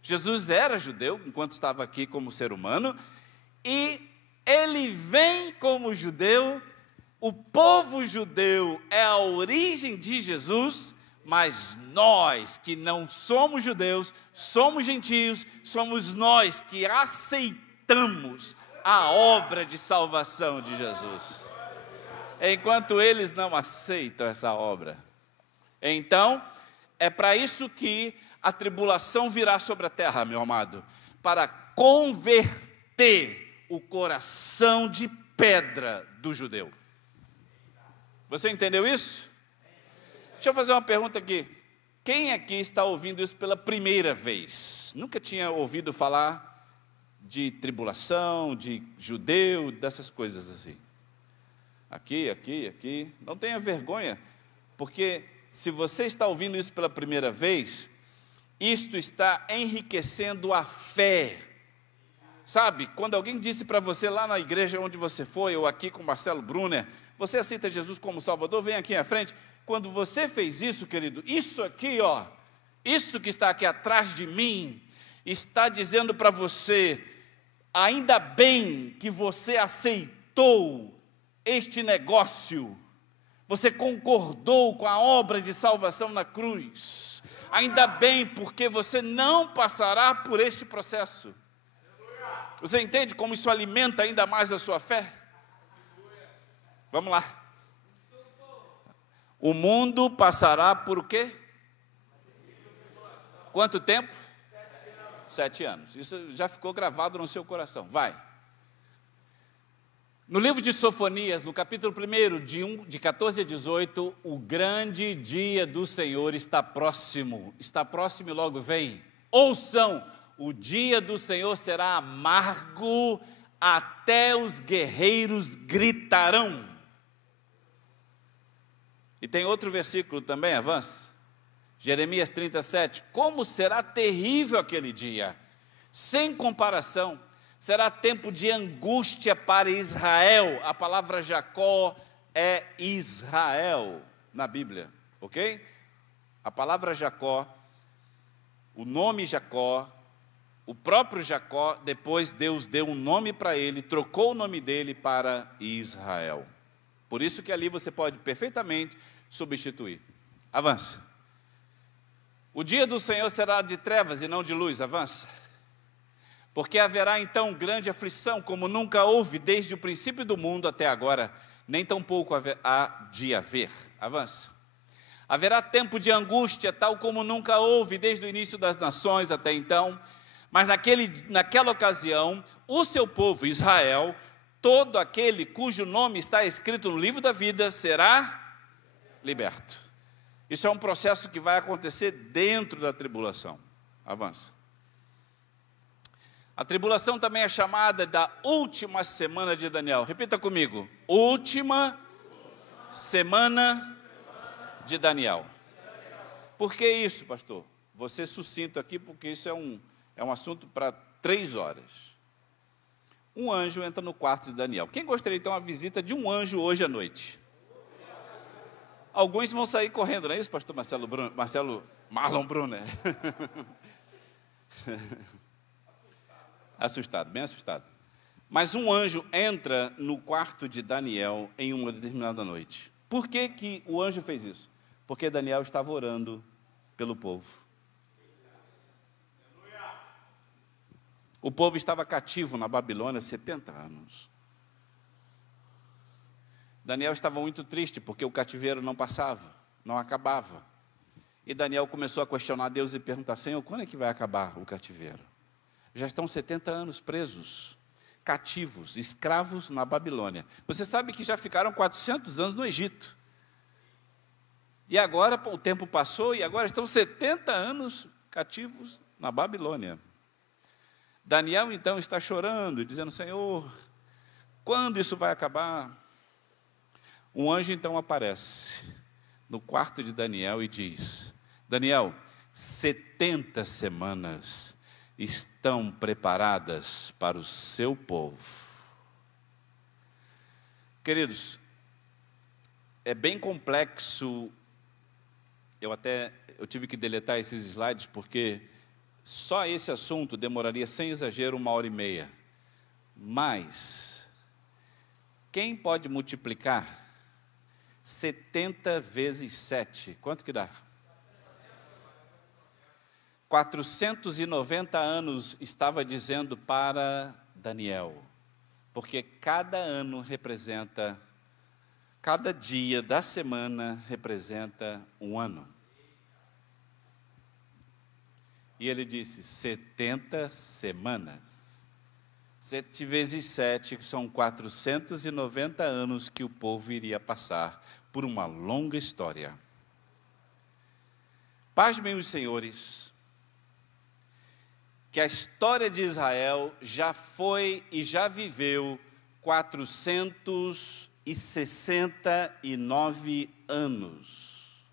Jesus era judeu enquanto estava aqui como ser humano, e ele vem como judeu. O povo judeu é a origem de Jesus, mas nós que não somos judeus, somos gentios, somos nós que aceitamos a obra de salvação de Jesus, enquanto eles não aceitam essa obra. Então, é para isso que a tribulação virá sobre a terra, meu amado, para converter o coração de pedra do judeu. Você entendeu isso? Deixa eu fazer uma pergunta aqui. Quem aqui está ouvindo isso pela primeira vez? Nunca tinha ouvido falar de tribulação, de judeu, dessas coisas assim? Aqui. Não tenha vergonha, porque se você está ouvindo isso pela primeira vez, isto está enriquecendo a fé. Sabe, quando alguém disse para você lá na igreja onde você foi, ou aqui com Marcelo Brunner, você aceita Jesus como Salvador, vem aqui à frente. Quando você fez isso, querido, isso aqui, ó, isso que está aqui atrás de mim, está dizendo para você: ainda bem que você aceitou este negócio, você concordou com a obra de salvação na cruz. Ainda bem, porque você não passará por este processo. Você entende como isso alimenta ainda mais a sua fé? Vamos lá. O mundo passará por o quê? Quanto tempo? 7 anos. Isso já ficou gravado no seu coração. Vai. No livro de Sofonias, no capítulo 1, de 14 a 18, o grande dia do Senhor está próximo. Está próximo e logo vem. Ouçam, o dia do Senhor será amargo, até os guerreiros gritarão. E tem outro versículo também, avança. Jeremias 37, como será terrível aquele dia, sem comparação. Será tempo de angústia para Israel. A palavra Jacó é Israel na Bíblia, ok? A palavra Jacó, o nome Jacó, o próprio Jacó, depois Deus deu um nome para ele, trocou o nome dele para Israel. Por isso que ali você pode perfeitamente substituir. Avança. O dia do Senhor será de trevas e não de luz. Avança. Porque haverá então grande aflição, como nunca houve desde o princípio do mundo até agora, nem tampouco há de haver. Avança. Haverá tempo de angústia, tal como nunca houve desde o início das nações até então, mas naquela ocasião, o seu povo Israel, todo aquele cujo nome está escrito no livro da vida, será liberto. Isso é um processo que vai acontecer dentro da tribulação. Avança. A tribulação também é chamada da última semana de Daniel. Repita comigo. Última semana de Daniel. Por que isso, pastor? Vou ser sucinto aqui, porque isso é um assunto para 3 horas. Um anjo entra no quarto de Daniel. Quem gostaria de ter uma visita de um anjo hoje à noite? Alguns vão sair correndo, não é isso, pastor Marlon Brunner? Assustado, bem assustado. Mas um anjo entra no quarto de Daniel em uma determinada noite. Por que que o anjo fez isso? Porque Daniel estava orando pelo povo. O povo estava cativo na Babilônia 70 anos. Daniel estava muito triste porque o cativeiro não passava, não acabava. E Daniel começou a questionar Deus e perguntar: Senhor, quando é que vai acabar o cativeiro? Já estão 70 anos presos, cativos, escravos na Babilônia. Você sabe que já ficaram 400 anos no Egito. E agora o tempo passou e agora estão 70 anos cativos na Babilônia. Daniel então está chorando, dizendo: Senhor, quando isso vai acabar? Um anjo então aparece no quarto de Daniel e diz: Daniel, 70 semanas estão preparadas para o seu povo. Queridos, é bem complexo. Eu tive que deletar esses slides porque só esse assunto demoraria, sem exagero, 1h30. Mas quem pode multiplicar 70 vezes 7? Quanto que dá? 490 anos estava dizendo para Daniel, porque cada ano representa, cada dia da semana representa um ano. E ele disse: 70 semanas. 7 vezes 7 são 490 anos que o povo iria passar por uma longa história. Pasmem os senhores, que a história de Israel já foi e já viveu 469 anos.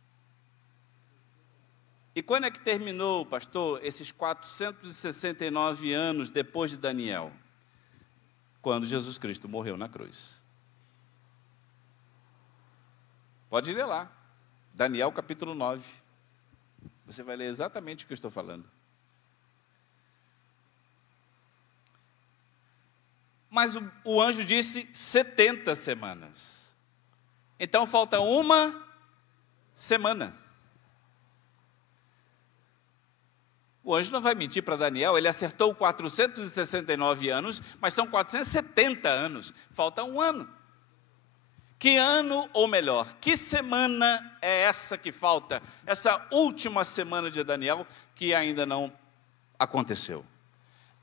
E quando é que terminou, pastor, esses 469 anos depois de Daniel? Quando Jesus Cristo morreu na cruz. Pode ler lá, Daniel capítulo 9. Você vai ler exatamente o que eu estou falando. Mas o anjo disse 70 semanas. Então falta uma semana. O anjo não vai mentir para Daniel, ele acertou 469 anos, mas são 470 anos, falta um ano. Que ano, ou melhor, que semana é essa que falta? Essa última semana de Daniel que ainda não aconteceu.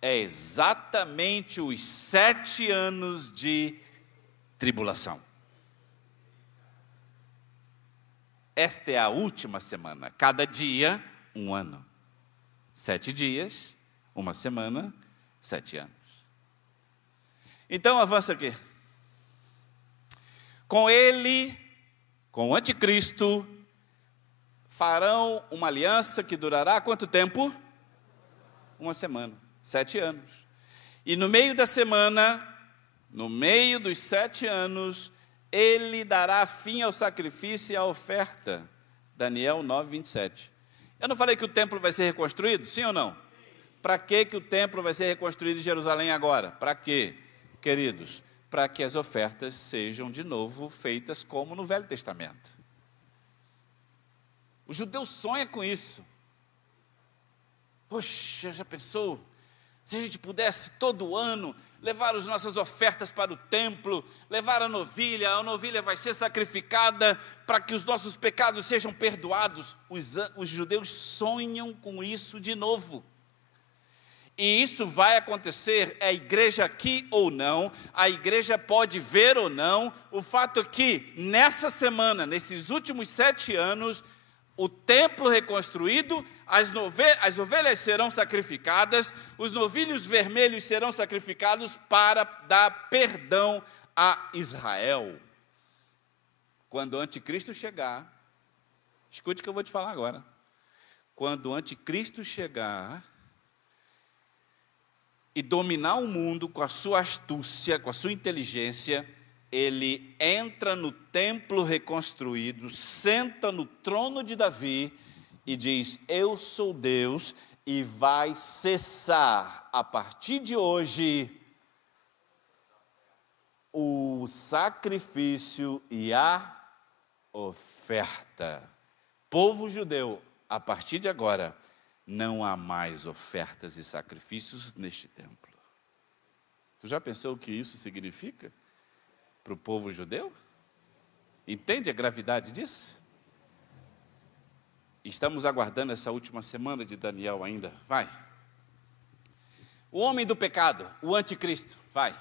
É exatamente os 7 anos de tribulação. Esta é a última semana, cada dia um ano. 7 dias, uma semana, 7 anos. Então avança aqui. Com ele, com o anticristo, farão uma aliança que durará quanto tempo? Uma semana, 7 anos. E no meio da semana, no meio dos 7 anos, ele dará fim ao sacrifício e à oferta. Daniel 9, 27. Eu não falei que o templo vai ser reconstruído? Sim ou não? Para que o templo vai ser reconstruído em Jerusalém agora? Para quê, queridos? Para que as ofertas sejam de novo feitas como no Velho Testamento. O judeu sonha com isso. Poxa, já pensou? Se a gente pudesse todo ano levar as nossas ofertas para o templo, levar a novilha vai ser sacrificada para que os nossos pecados sejam perdoados. Os judeus sonham com isso de novo. E isso vai acontecer, é a igreja aqui ou não, a igreja pode ver ou não. O fato é que nessa semana, nesses últimos 7 anos, o templo reconstruído, as ovelhas serão sacrificadas, os novilhos vermelhos serão sacrificados para dar perdão a Israel. Quando o anticristo chegar, escute o que eu vou te falar agora. Quando o anticristo chegar e dominar o mundo com a sua astúcia, com a sua inteligência, ele entra no templo reconstruído, senta no trono de Davi e diz: eu sou Deus, e vai cessar a partir de hoje o sacrifício e a oferta. Povo judeu, a partir de agora, não há mais ofertas e sacrifícios neste templo. Tu já pensou o que isso significa para o povo judeu? Entende a gravidade disso? Estamos aguardando essa última semana de Daniel ainda. Vai. O homem do pecado, o anticristo. Vai.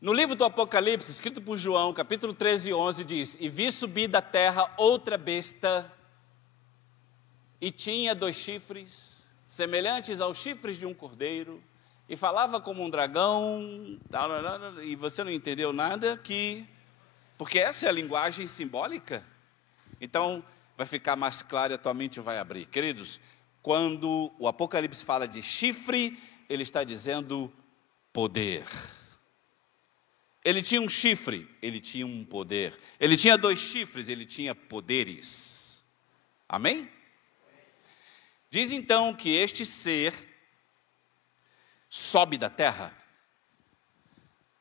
No livro do Apocalipse, escrito por João, capítulo 13 e 11, diz: E vi subir da terra outra besta, e tinha 2 chifres, semelhantes aos chifres de um cordeiro, e falava como um dragão, e você não entendeu nada aqui, porque essa é a linguagem simbólica. Então, vai ficar mais claro e a tua mente vai abrir. Queridos, quando o Apocalipse fala de chifre, ele está dizendo poder. Ele tinha um chifre, ele tinha um poder. Ele tinha 2 chifres, ele tinha poderes. Amém? Diz então que este ser sobe da terra.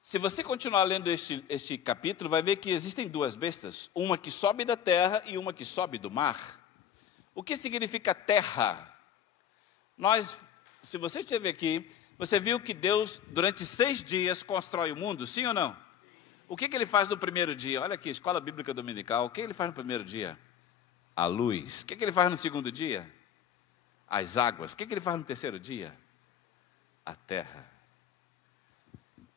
Se você continuar lendo este capítulo, vai ver que existem 2 bestas. Uma que sobe da terra e uma que sobe do mar. O que significa terra? Se você esteve aqui, você viu que Deus, durante 6 dias, constrói o mundo, sim ou não? O que ele faz no primeiro dia? Olha aqui, escola bíblica dominical. O que ele faz no primeiro dia? A luz. O que ele faz no segundo dia? As águas. O que ele faz no terceiro dia? A terra.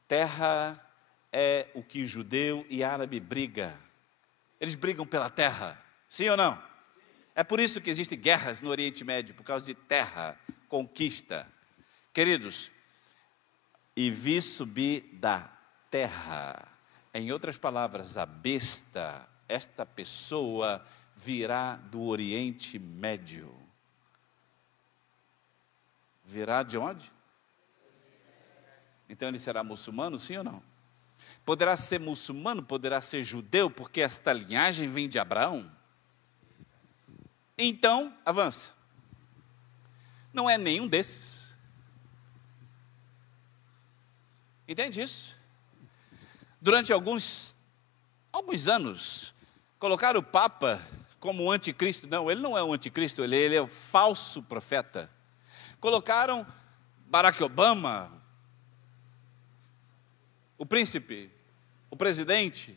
Terra é o que judeu e árabe brigam. Eles brigam pela terra, sim ou não? É por isso que existem guerras no Oriente Médio, por causa de terra, conquista. Queridos, e vi subir da terra. Em outras palavras, a besta, esta pessoa virá do Oriente Médio. Virá de onde? Então ele será muçulmano, sim ou não? Poderá ser muçulmano, poderá ser judeu, porque esta linhagem vem de Abraão. Então, avança. Não é nenhum desses. Entende isso? Durante alguns anos, colocaram o Papa como o anticristo. Não, ele não é o anticristo, ele é o falso profeta. Colocaram Barack Obama, o príncipe, o presidente.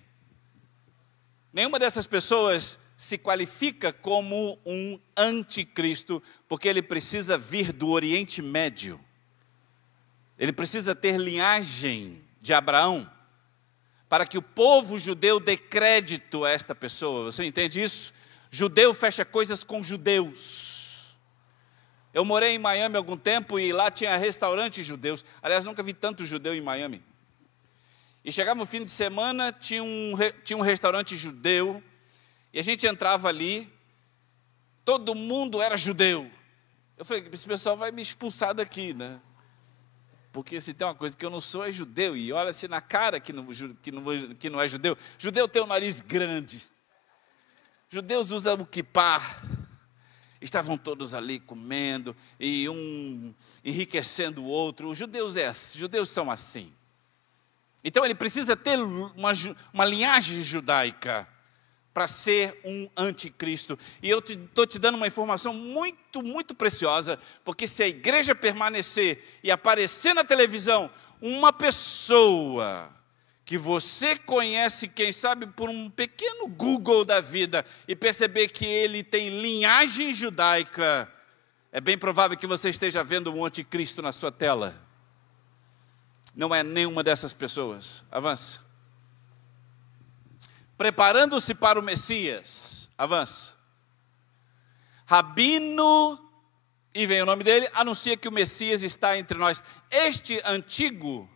Nenhuma dessas pessoas se qualifica como um anticristo, porque ele precisa vir do Oriente Médio. Ele precisa ter linhagem de Abraão, para que o povo judeu dê crédito a esta pessoa. Você entende isso? Judeu fecha coisas com judeus. Eu morei em Miami há algum tempo e lá tinha restaurantes judeus. Aliás, nunca vi tanto judeu em Miami. E chegava no fim de semana, tinha um restaurante judeu, e a gente entrava ali, todo mundo era judeu. Eu falei, esse pessoal vai me expulsar daqui, né? Porque se tem uma coisa que eu não sou, é judeu. E olha-se na cara que não é judeu. Judeu tem o nariz grande. Judeus usam o kippá. Estavam todos ali comendo, e um enriquecendo o outro. Os judeus são assim. Então ele precisa ter uma linhagem judaica para ser um anticristo. E eu estou te dando uma informação muito, muito preciosa, porque se a igreja permanecer e aparecer na televisão uma pessoa que você conhece, quem sabe por um pequeno Google da vida, e perceber que ele tem linhagem judaica, é bem provável que você esteja vendo um anticristo na sua tela. Não é nenhuma dessas pessoas. Avança. Preparando-se para o Messias. Avança. Rabino, e vem o nome dele, anuncia que o Messias está entre nós. Este antigo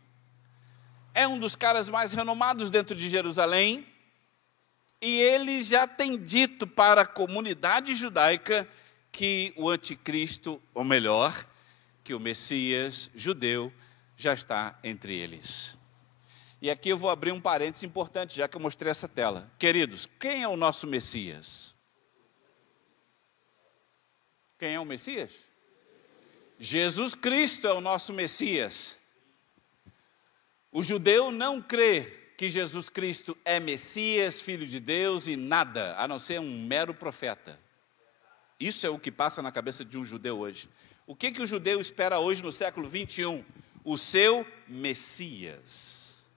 é um dos caras mais renomados dentro de Jerusalém, e ele já tem dito para a comunidade judaica que o anticristo, ou melhor, que o Messias judeu já está entre eles. E aqui eu vou abrir um parênteses importante, já que eu mostrei essa tela. Queridos, quem é o nosso Messias? Quem é o Messias? Jesus Cristo é o nosso Messias. O judeu não crê que Jesus Cristo é Messias, Filho de Deus e nada, a não ser um mero profeta. Isso é o que passa na cabeça de um judeu hoje. O que o judeu espera hoje no século 21? O seu Messias.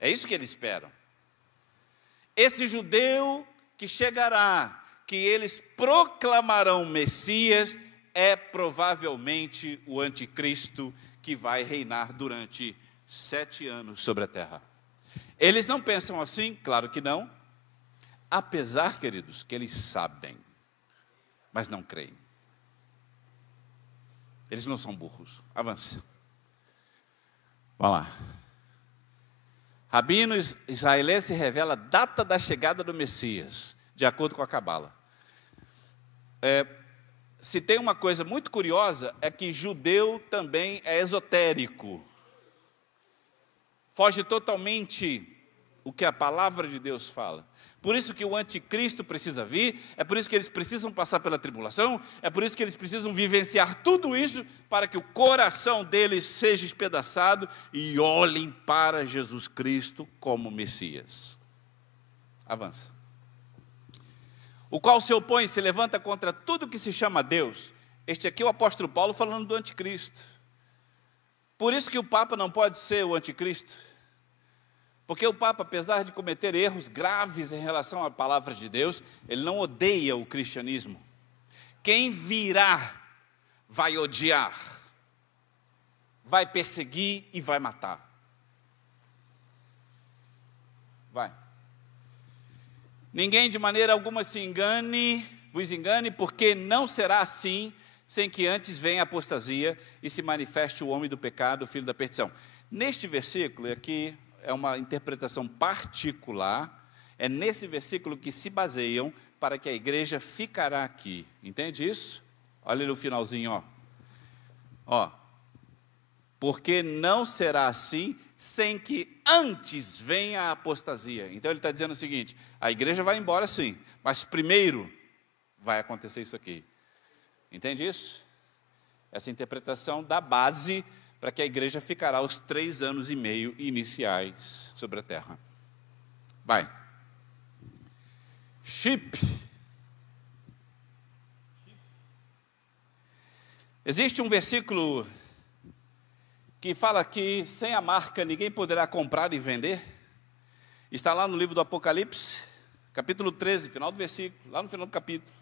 É isso que eles esperam. Esse judeu que chegará, que eles proclamarão Messias é provavelmente o anticristo que vai reinar durante 7 anos sobre a terra. Eles não pensam assim? Claro que não. Apesar, queridos, que eles sabem, mas não creem. Eles não são burros. Avança. Vamos lá. Rabino israelense revela a data da chegada do Messias, de acordo com a Cabala. Se tem uma coisa muito curiosa, é que judeu também é esotérico. Foge totalmente o que a palavra de Deus fala. Por isso que o anticristo precisa vir, é por isso que eles precisam passar pela tribulação, é por isso que eles precisam vivenciar tudo isso para que o coração deles seja espedaçado e olhem para Jesus Cristo como Messias. Avança. O qual se opõe, se levanta contra tudo que se chama Deus. Este aqui é o apóstolo Paulo falando do anticristo. Por isso que o Papa não pode ser o anticristo. Porque o Papa, apesar de cometer erros graves em relação à palavra de Deus, ele não odeia o cristianismo. Quem virá vai odiar, vai perseguir e vai matar. Vai. Ninguém de maneira alguma vos engane, porque não será assim, sem que antes venha a apostasia e se manifeste o homem do pecado, o filho da perdição. Neste versículo aqui, é uma interpretação particular, é nesse versículo que se baseiam para que a igreja ficará aqui. Entende isso? Olha no finalzinho, ó. Porque não será assim, sem que antes venha a apostasia. Então ele está dizendo o seguinte, a igreja vai embora sim, mas primeiro vai acontecer isso aqui. Entende isso? Essa interpretação dá base para que a igreja ficará os 3 anos e meio iniciais sobre a terra. Vai. Chip. Existe um versículo que fala que sem a marca ninguém poderá comprar e vender. Está lá no livro do Apocalipse, capítulo 13, final do versículo, lá no final do capítulo.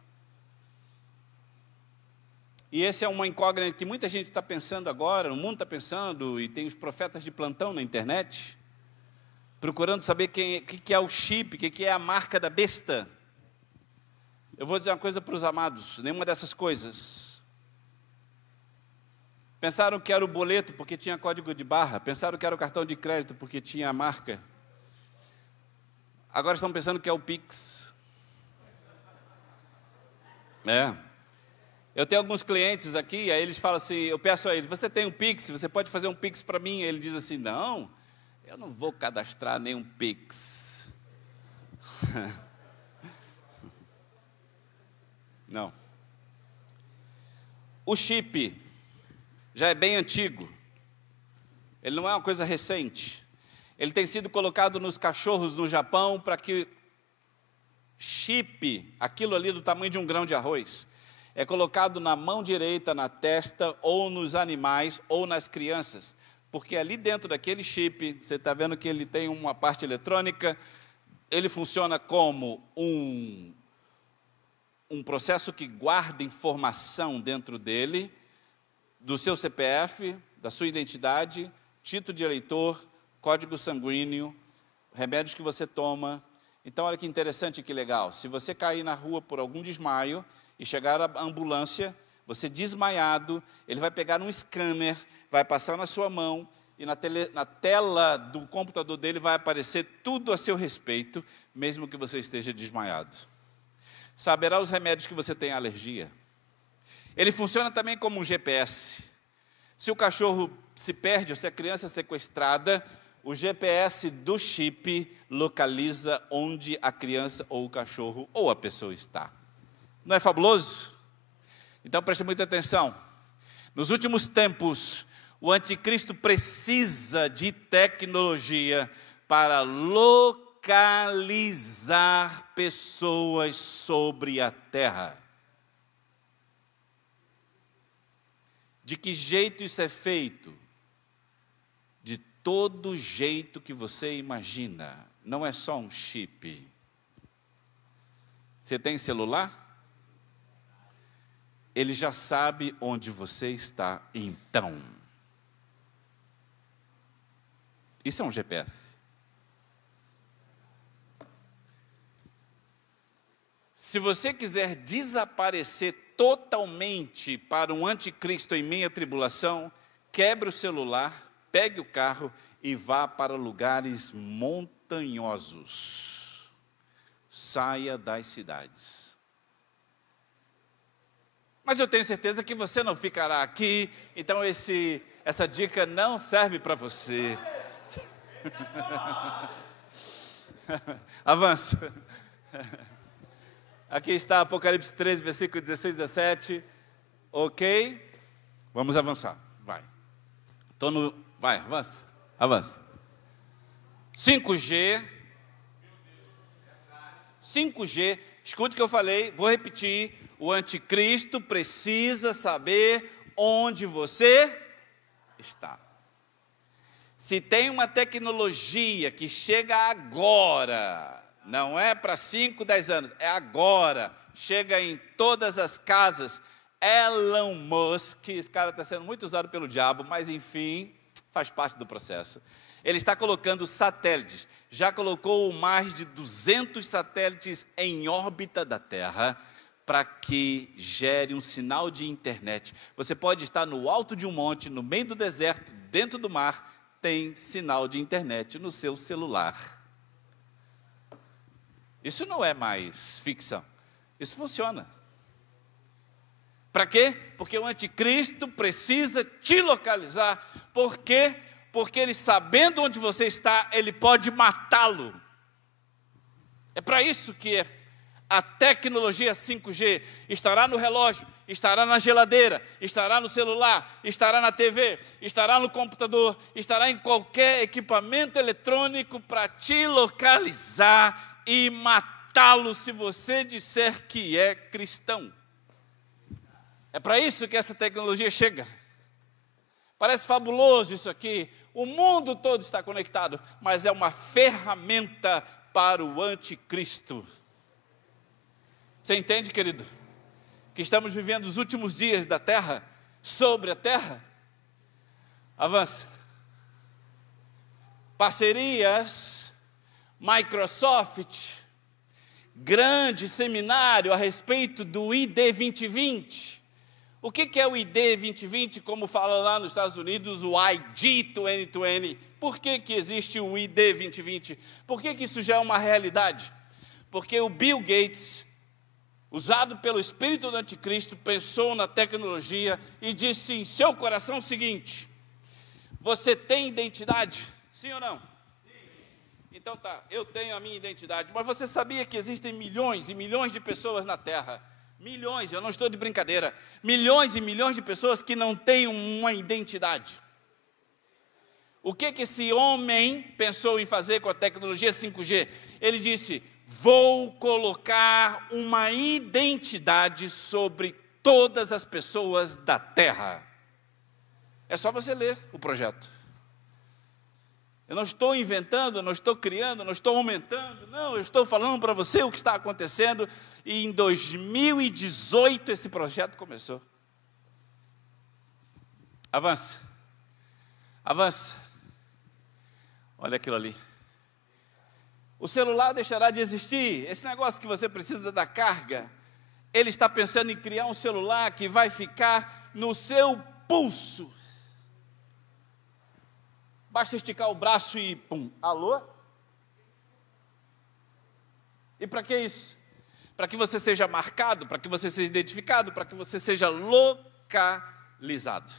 E esse é uma incógnita que muita gente está pensando agora, o mundo está pensando, e tem os profetas de plantão na internet, procurando saber o que é o chip, o que é a marca da besta. Eu vou dizer uma coisa para os amados, nenhuma dessas coisas. Pensaram que era o boleto porque tinha código de barra, pensaram que era o cartão de crédito porque tinha a marca. Agora estão pensando que é o Pix. Eu tenho alguns clientes aqui, aí eles falam assim, eu peço a ele, você tem um Pix, você pode fazer um Pix para mim? Ele diz assim, não, eu não vou cadastrar nenhum Pix. Não. O chip já é bem antigo, ele não é uma coisa recente. Ele tem sido colocado nos cachorros no Japão para que chip, aquilo ali do tamanho de um grão de arroz, é colocado na mão direita, na testa, ou nos animais, ou nas crianças. Porque ali dentro daquele chip, você está vendo que ele tem uma parte eletrônica, ele funciona como um processo que guarda informação dentro dele, do seu CPF, da sua identidade, título de eleitor, código sanguíneo, remédios que você toma. Então, olha que interessante, que legal. Se você cair na rua por algum desmaio, e chegar a ambulância, você desmaiado, ele vai pegar um scanner, vai passar na sua mão, e na tela do computador dele vai aparecer tudo a seu respeito, mesmo que você esteja desmaiado. Saberá os remédios que você tem alergia. Ele funciona também como um GPS. Se o cachorro se perde, ou se a criança é sequestrada, o GPS do chip localiza onde a criança, ou o cachorro, ou a pessoa está. Não é fabuloso? Então preste muita atenção. Nos últimos tempos, o anticristo precisa de tecnologia para localizar pessoas sobre a terra. De que jeito isso é feito? De todo jeito que você imagina. Não é só um chip. Você tem celular? Ele já sabe onde você está, então. Isso é um GPS. Se você quiser desaparecer totalmente para um anticristo em meia tribulação, quebre o celular, pegue o carro e vá para lugares montanhosos. Saia das cidades. Mas eu tenho certeza que você não ficará aqui, então essa dica não serve para você. Avança. Aqui está Apocalipse 13, versículo 16 e 17. Ok? Vamos avançar. Vai. Vai, avança. Avança. 5G. 5G. Escute o que eu falei, vou repetir. O anticristo precisa saber onde você está. Se tem uma tecnologia que chega agora, não é para 5, 10 anos, é agora, chega em todas as casas. Elon Musk, esse cara está sendo muito usado pelo diabo, mas enfim, faz parte do processo. Ele está colocando satélites, já colocou mais de 200 satélites em órbita da Terra, para que gere um sinal de internet. Você pode estar no alto de um monte, no meio do deserto, dentro do mar, tem sinal de internet no seu celular. Isso não é mais ficção, isso funciona. Para quê? Porque o anticristo precisa te localizar. Por quê? Porque ele, sabendo onde você está, ele pode matá-lo. É para isso que a tecnologia 5G estará no relógio, estará na geladeira, estará no celular, estará na TV, estará no computador, estará em qualquer equipamento eletrônico para te localizar e matá-lo se você disser que é cristão. É para isso que essa tecnologia chega. Parece fabuloso isso aqui. O mundo todo está conectado, mas é uma ferramenta para o anticristo. Você entende, querido? Que estamos vivendo os últimos dias da terra, sobre a terra. Avança. Parcerias, Microsoft, grande seminário a respeito do ID 2020. O que é o ID 2020, como fala lá nos Estados Unidos, o ID 2020? Por que existe o ID 2020? Por que isso já é uma realidade? Porque o Bill Gates, usado pelo espírito do anticristo, pensou na tecnologia e disse em seu coração o seguinte: você tem identidade? Sim ou não? Sim. Então tá, eu tenho a minha identidade, mas você sabia que existem milhões e milhões de pessoas na Terra? Milhões, eu não estou de brincadeira, milhões e milhões de pessoas que não têm uma identidade. O que esse homem pensou em fazer com a tecnologia 5G? Ele disse: vou colocar uma identidade sobre todas as pessoas da Terra. É só você ler o projeto. Eu não estou inventando, eu não estou criando, eu não estou aumentando, não, eu estou falando para você o que está acontecendo. E em 2018 esse projeto começou. Avança. Avança. Olha aquilo ali. O celular deixará de existir. Esse negócio que você precisa da carga, ele está pensando em criar um celular que vai ficar no seu pulso. Basta esticar o braço e pum, alô? E para que isso? Para que você seja marcado, para que você seja identificado, para que você seja localizado.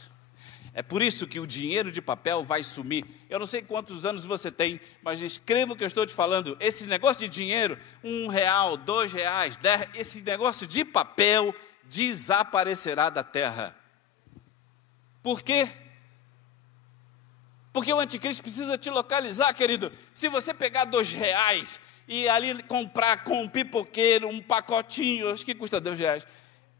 É por isso que o dinheiro de papel vai sumir. Eu não sei quantos anos você tem, mas escreva o que eu estou te falando. Esse negócio de dinheiro, R$1, R$2, 10, esse negócio de papel desaparecerá da terra. Por quê? Porque o anticristo precisa te localizar, querido. Se você pegar R$2 e ali comprar com um pipoqueiro, um pacotinho, acho que custa R$2,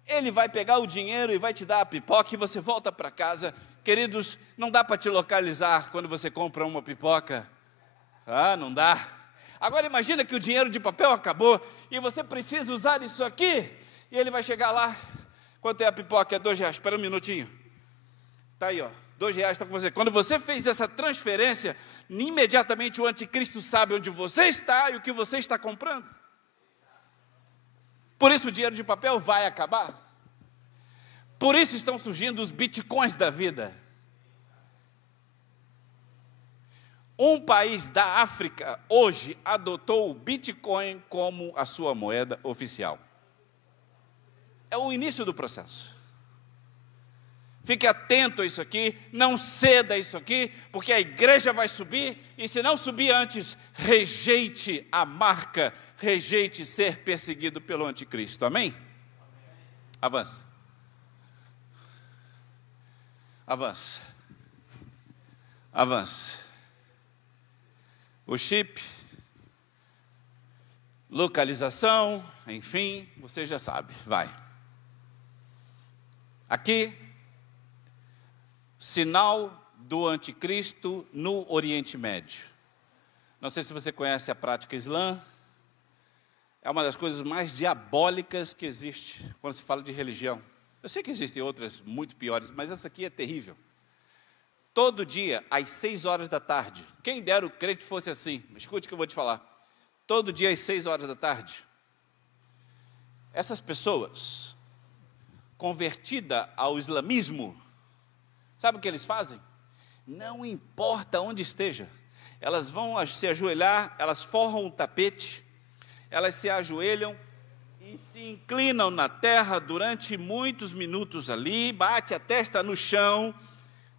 ele vai pegar o dinheiro e vai te dar a pipoca e você volta para casa. Queridos, não dá para te localizar quando você compra uma pipoca. Ah, não dá. Agora imagina que o dinheiro de papel acabou e você precisa usar isso aqui. E ele vai chegar lá, quanto é a pipoca? É R$2, espera um minutinho. Está aí, ó, R$2 está com você. Quando você fez essa transferência, imediatamente o anticristo sabe onde você está e o que você está comprando. Por isso o dinheiro de papel vai acabar. Por isso estão surgindo os bitcoins da vida. Um país da África hoje adotou o Bitcoin como a sua moeda oficial. É o início do processo. Fique atento a isso aqui, não ceda a isso aqui, porque a igreja vai subir, e se não subir antes, rejeite a marca, rejeite ser perseguido pelo anticristo. Amém? Avança. Avança. Avança. O chip, localização, enfim, você já sabe, vai. Aqui, sinal do anticristo no Oriente Médio. Não sei se você conhece a prática islã, é uma das coisas mais diabólicas que existe quando se fala de religião. Eu sei que existem outras muito piores, mas essa aqui é terrível. Todo dia, às 6 horas da tarde, quem dera o crente fosse assim, escute o que eu vou te falar. Todo dia, às 6 horas da tarde, essas pessoas, convertidas ao islamismo, sabe o que eles fazem? Não importa onde esteja, elas vão se ajoelhar, elas forram o tapete, elas se ajoelham e se inclinam na terra durante muitos minutos ali, bate a testa no chão,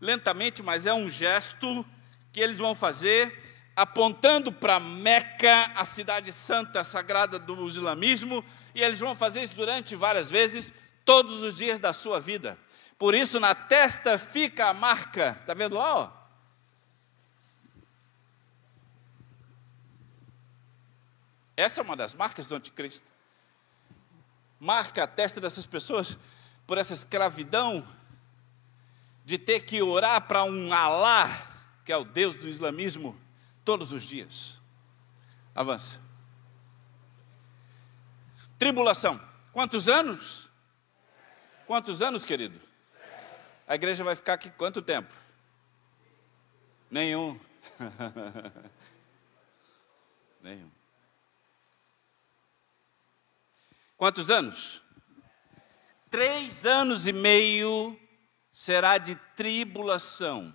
lentamente, mas é um gesto que eles vão fazer, apontando para Meca, a cidade santa, sagrada do islamismo, e eles vão fazer isso durante várias vezes, todos os dias da sua vida. Por isso, na testa fica a marca, está vendo lá, ó? Essa é uma das marcas do anticristo. Marca a testa dessas pessoas por essa escravidão de ter que orar para um Alá, que é o Deus do islamismo, todos os dias. Avança. Tribulação. Quantos anos? Quantos anos, querido? A igreja vai ficar aqui quanto tempo? Nenhum. Nenhum. Quantos anos? 3 anos e meio será de tribulação.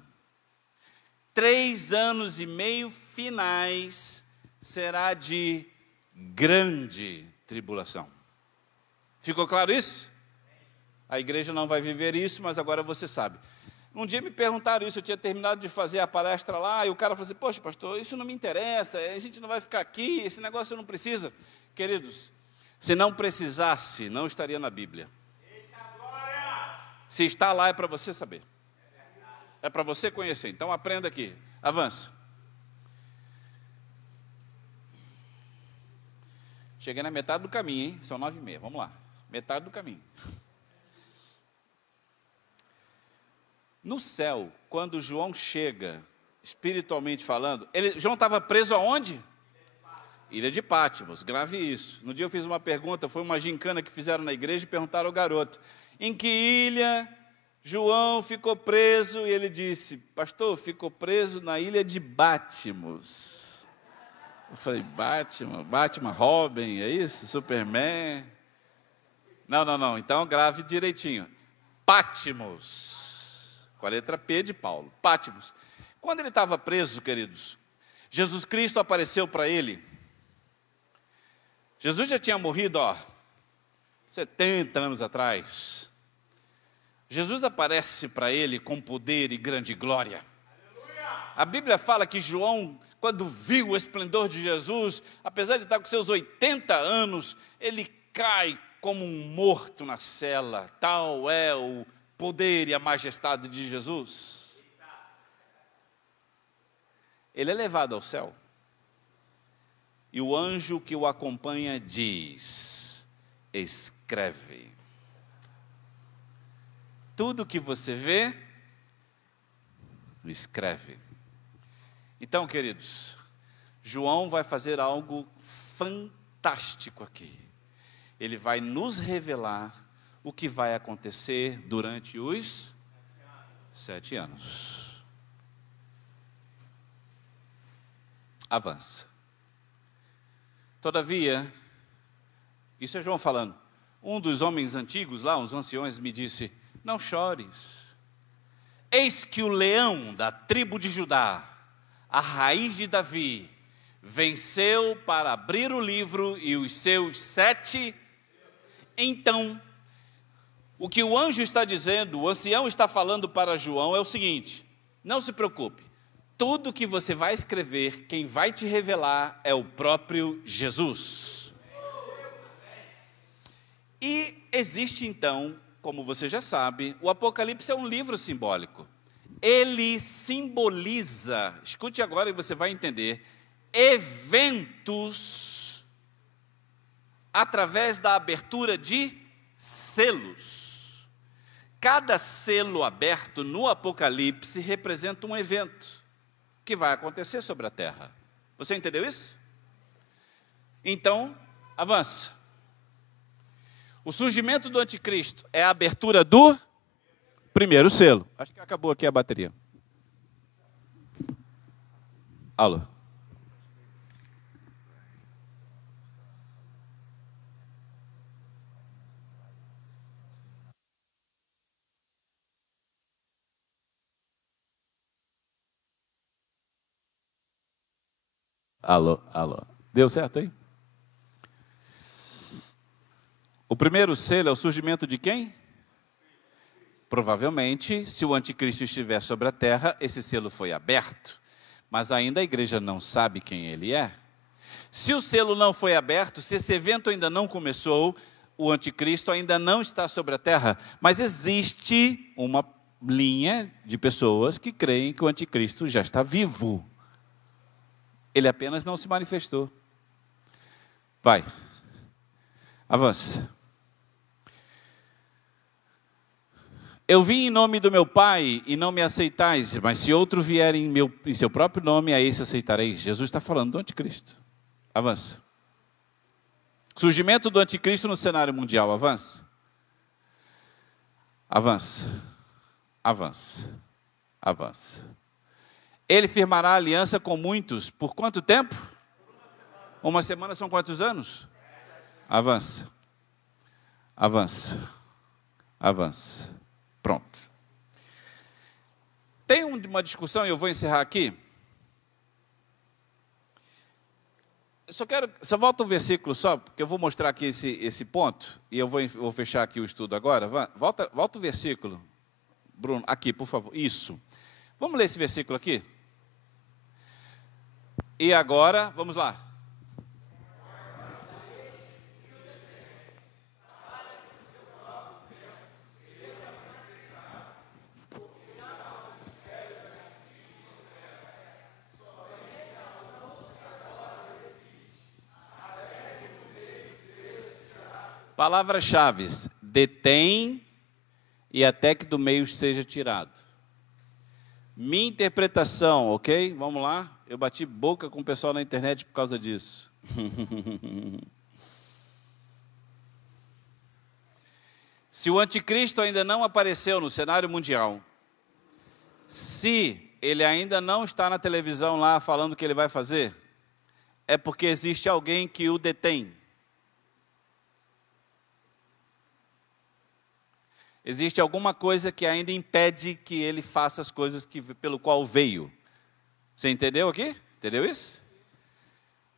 3 anos e meio finais será de grande tribulação. Ficou claro isso? A igreja não vai viver isso, mas agora você sabe. Um dia me perguntaram isso, eu tinha terminado de fazer a palestra lá, e o cara falou assim, poxa, pastor, isso não me interessa, a gente não vai ficar aqui, esse negócio não precisa. Queridos, se não precisasse, não estaria na Bíblia. Se está lá, é para você saber. É para você conhecer. Então, aprenda aqui. Avança. Cheguei na metade do caminho, hein? São 9h30. Vamos lá. Metade do caminho. No céu, quando João chega, espiritualmente falando, João estava preso aonde? Ilha de Patmos. Grave isso. No dia eu fiz uma pergunta, foi uma gincana que fizeram na igreja e perguntaram ao garoto, em que ilha João ficou preso? E ele disse, pastor, ficou preso na ilha de Patmos. Eu falei, Batman, Robin, é isso? Superman? Não, então grave direitinho. Patmos, com a letra P de Paulo, Patmos. Quando ele estava preso, queridos, Jesus Cristo apareceu para ele. Jesus já tinha morrido, 70 anos atrás. Jesus aparece para ele com poder e grande glória. A Bíblia fala que João, quando viu o esplendor de Jesus, apesar de estar com seus 80 anos, ele cai como um morto na cela. Tal é o poder e a majestade de Jesus. Ele é levado ao céu. E o anjo que o acompanha diz, escreve. Tudo que você vê, escreve. Então, queridos, João vai fazer algo fantástico aqui. Ele vai nos revelar o que vai acontecer durante os 7 anos. Avança. Todavia, isso é João falando, um dos homens antigos lá, uns anciões, me disse: não chores, eis que o leão da tribo de Judá, a raiz de Davi, venceu para abrir o livro e os seus 7. Então, o que o anjo está dizendo, o ancião está falando para João é o seguinte: não se preocupe, tudo que você vai escrever, quem vai te revelar é o próprio Jesus. E existe então, como você já sabe, o Apocalipse é um livro simbólico. Ele simboliza, escute agora e você vai entender, eventos através da abertura de selos. Cada selo aberto no Apocalipse representa um evento que vai acontecer sobre a terra. Você entendeu isso? Então, avança. O surgimento do anticristo é a abertura do primeiro selo. Acho que acabou aqui a bateria. Alô? Alô, alô. Deu certo aí? O primeiro selo é o surgimento de quem? Provavelmente, se o anticristo estiver sobre a terra, esse selo foi aberto, mas ainda a igreja não sabe quem ele é. Se o selo não foi aberto, se esse evento ainda não começou, o anticristo ainda não está sobre a terra, mas existe uma linha de pessoas que creem que o anticristo já está vivo. Ele apenas não se manifestou. Vai, avança. Eu vim em nome do meu Pai e não me aceitais, mas se outro vier em seu próprio nome, a esse aceitareis. Jesus está falando do anticristo. Avança. Surgimento do anticristo no cenário mundial. Avança. Avança. Avança. Avança. Ele firmará aliança com muitos. Por quanto tempo? Uma semana são quantos anos? Avança. Avança. Avança. Pronto. Tem uma discussão, e eu vou encerrar aqui. Só volta um versículo só, porque eu vou mostrar aqui esse ponto, e eu vou fechar aqui o estudo agora. Volta o versículo, Bruno, aqui, por favor. Isso. Vamos ler esse versículo aqui? E agora, vamos lá. Palavras-chave: detém e até que do meio seja tirado. Minha interpretação, ok? Vamos lá. Eu bati boca com o pessoal na internet por causa disso. Se o anticristo ainda não apareceu no cenário mundial, se ele ainda não está na televisão lá falando o que ele vai fazer, é porque existe alguém que o detém. Existe alguma coisa que ainda impede que ele faça as coisas pelo qual veio. Você entendeu aqui? Entendeu isso?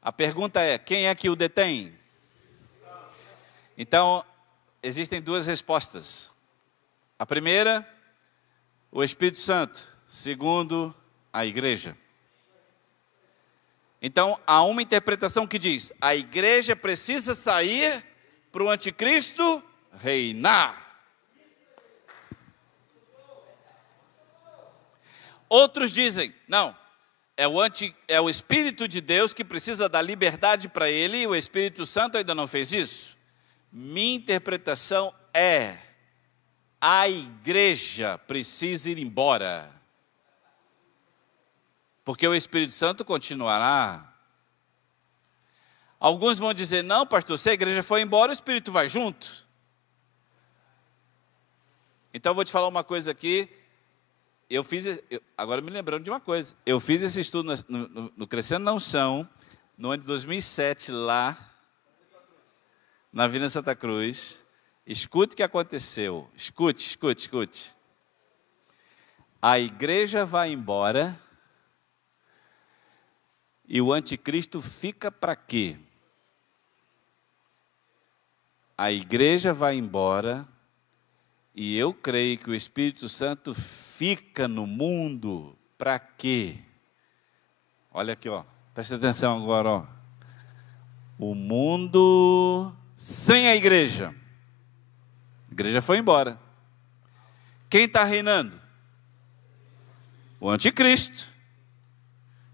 A pergunta é: quem é que o detém? Então, existem duas respostas. A primeira, o Espírito Santo. Segundo, a igreja. Então, há uma interpretação que diz: a igreja precisa sair para o anticristo reinar. Outros dizem: não, é o Espírito de Deus que precisa dar liberdade para ele, e o Espírito Santo ainda não fez isso. Minha interpretação é: a igreja precisa ir embora, porque o Espírito Santo continuará. Alguns vão dizer, não, pastor, se a igreja for embora, o Espírito vai junto. Então, eu vou te falar uma coisa aqui. Agora me lembrando de uma coisa. Eu fiz esse estudo no Crescendo na Unção, no ano de 2007, lá na Avenida Santa Cruz. Escute o que aconteceu. Escute. A igreja vai embora e o anticristo fica para quê? A igreja vai embora e eu creio que o Espírito Santo fica no mundo para quê? Olha aqui, ó. Presta atenção agora, ó. O mundo sem a igreja. A igreja foi embora. Quem está reinando? O anticristo.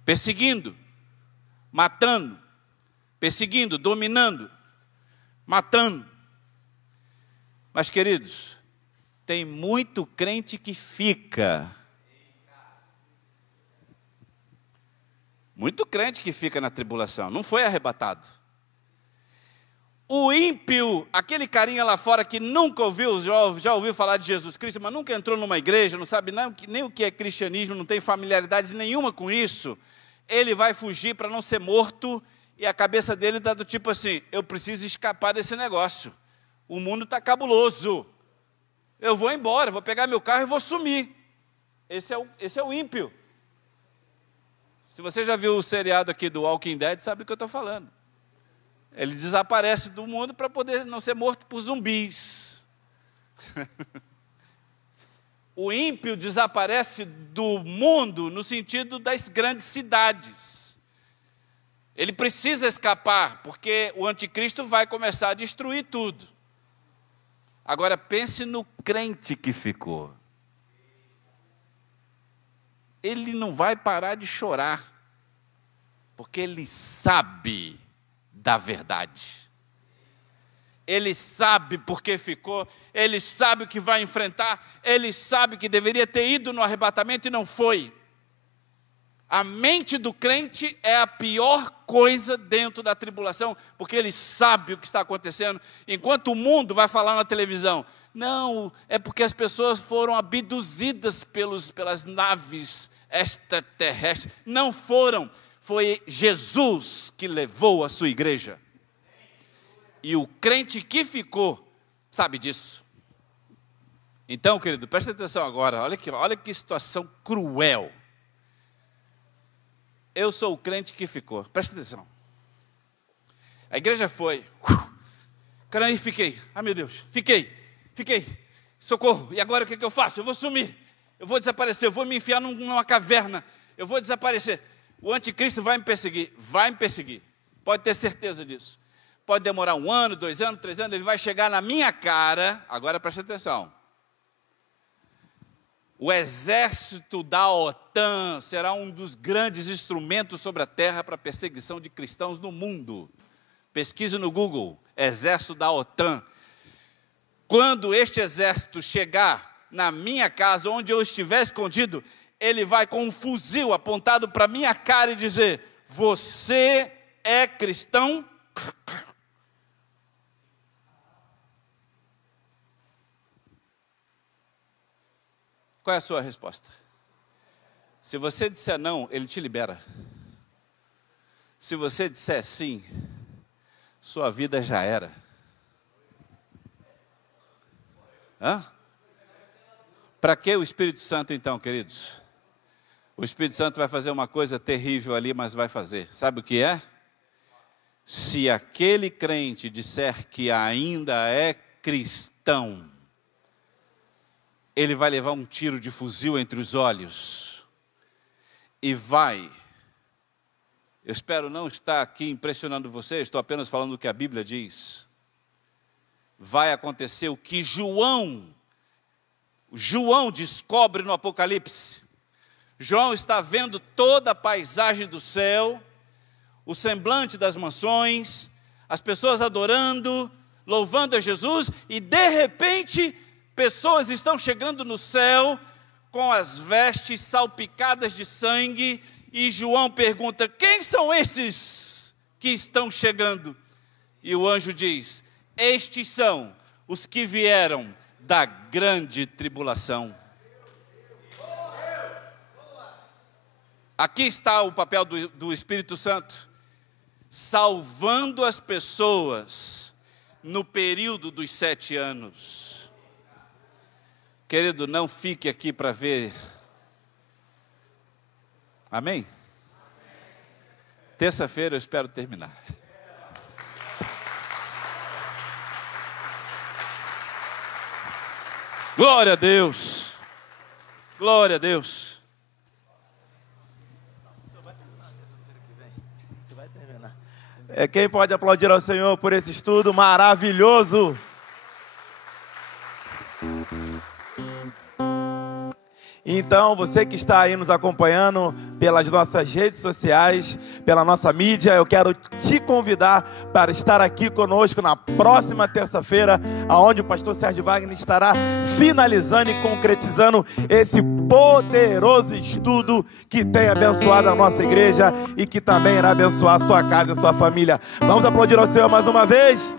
Perseguindo, matando, perseguindo, dominando, matando. Mas, queridos, tem muito crente que fica. Muito crente que fica na tribulação, não foi arrebatado. O ímpio, aquele carinha lá fora que nunca ouviu, já ouviu falar de Jesus Cristo, mas nunca entrou numa igreja, não sabe nem o que é cristianismo, não tem familiaridade nenhuma com isso, ele vai fugir para não ser morto, e a cabeça dele está do tipo assim, eu preciso escapar desse negócio, o mundo está cabuloso, eu vou embora, vou pegar meu carro e vou sumir. Esse é o ímpio. Se você já viu o seriado aqui do Walking Dead, sabe do que eu estou falando. Ele desaparece do mundo para poder não ser morto por zumbis. O ímpio desaparece do mundo no sentido das grandes cidades. Ele precisa escapar, porque o anticristo vai começar a destruir tudo. Agora pense no crente que ficou. Ele não vai parar de chorar, porque ele sabe da verdade. Ele sabe porque ficou, ele sabe o que vai enfrentar, ele sabe que deveria ter ido no arrebatamento e não foi. A mente do crente é a pior coisa dentro da tribulação, porque ele sabe o que está acontecendo, enquanto o mundo vai falar na televisão, não, é porque as pessoas foram abduzidas pelas naves extraterrestres. Não foram, foi Jesus que levou a sua igreja. E o crente que ficou sabe disso. Então, querido, presta atenção agora, olha que situação cruel. Eu sou o crente que ficou, presta atenção. A igreja foi, caramba, fiquei, meu Deus, fiquei, socorro, e agora o que eu faço? Eu vou sumir, eu vou desaparecer, eu vou me enfiar numa caverna, eu vou desaparecer. O anticristo vai me perseguir, pode ter certeza disso. Pode demorar 1 ano, 2 anos, 3 anos, ele vai chegar na minha cara, agora presta atenção. O exército da OTAN será um dos grandes instrumentos sobre a terra para a perseguição de cristãos no mundo. Pesquise no Google, exército da OTAN. Quando este exército chegar na minha casa, onde eu estiver escondido, ele vai com um fuzil apontado para a minha cara e dizer, você é cristão? Qual é a sua resposta? Se você disser não, ele te libera. Se você disser sim, sua vida já era. Para que o Espírito Santo então, queridos? O Espírito Santo vai fazer uma coisa terrível ali, mas vai fazer. Sabe o que é? Se aquele crente disser que ainda é cristão, ele vai levar um tiro de fuzil entre os olhos e vai, eu espero não estar aqui impressionando você, estou apenas falando o que a Bíblia diz, vai acontecer o que João descobre no Apocalipse. João está vendo toda a paisagem do céu, o semblante das mansões, as pessoas adorando, louvando a Jesus, e de repente pessoas estão chegando no céu com as vestes salpicadas de sangue, e João pergunta, quem são esses que estão chegando. E o anjo diz: estes são os que vieram da grande tribulação. Aqui está o papel do Espírito Santo, salvando as pessoas no período dos 7 anos. Querido, não fique aqui para ver. Amém? Terça-feira eu espero terminar. Glória a Deus. Glória a Deus. Quem pode aplaudir ao Senhor por esse estudo maravilhoso? Então, você que está aí nos acompanhando pelas nossas redes sociais, pela nossa mídia, eu quero te convidar para estar aqui conosco na próxima terça-feira, onde o pastor Sérgio Wagner estará finalizando e concretizando esse poderoso estudo que tem abençoado a nossa igreja e que também irá abençoar a sua casa e a sua família. Vamos aplaudir ao Senhor mais uma vez?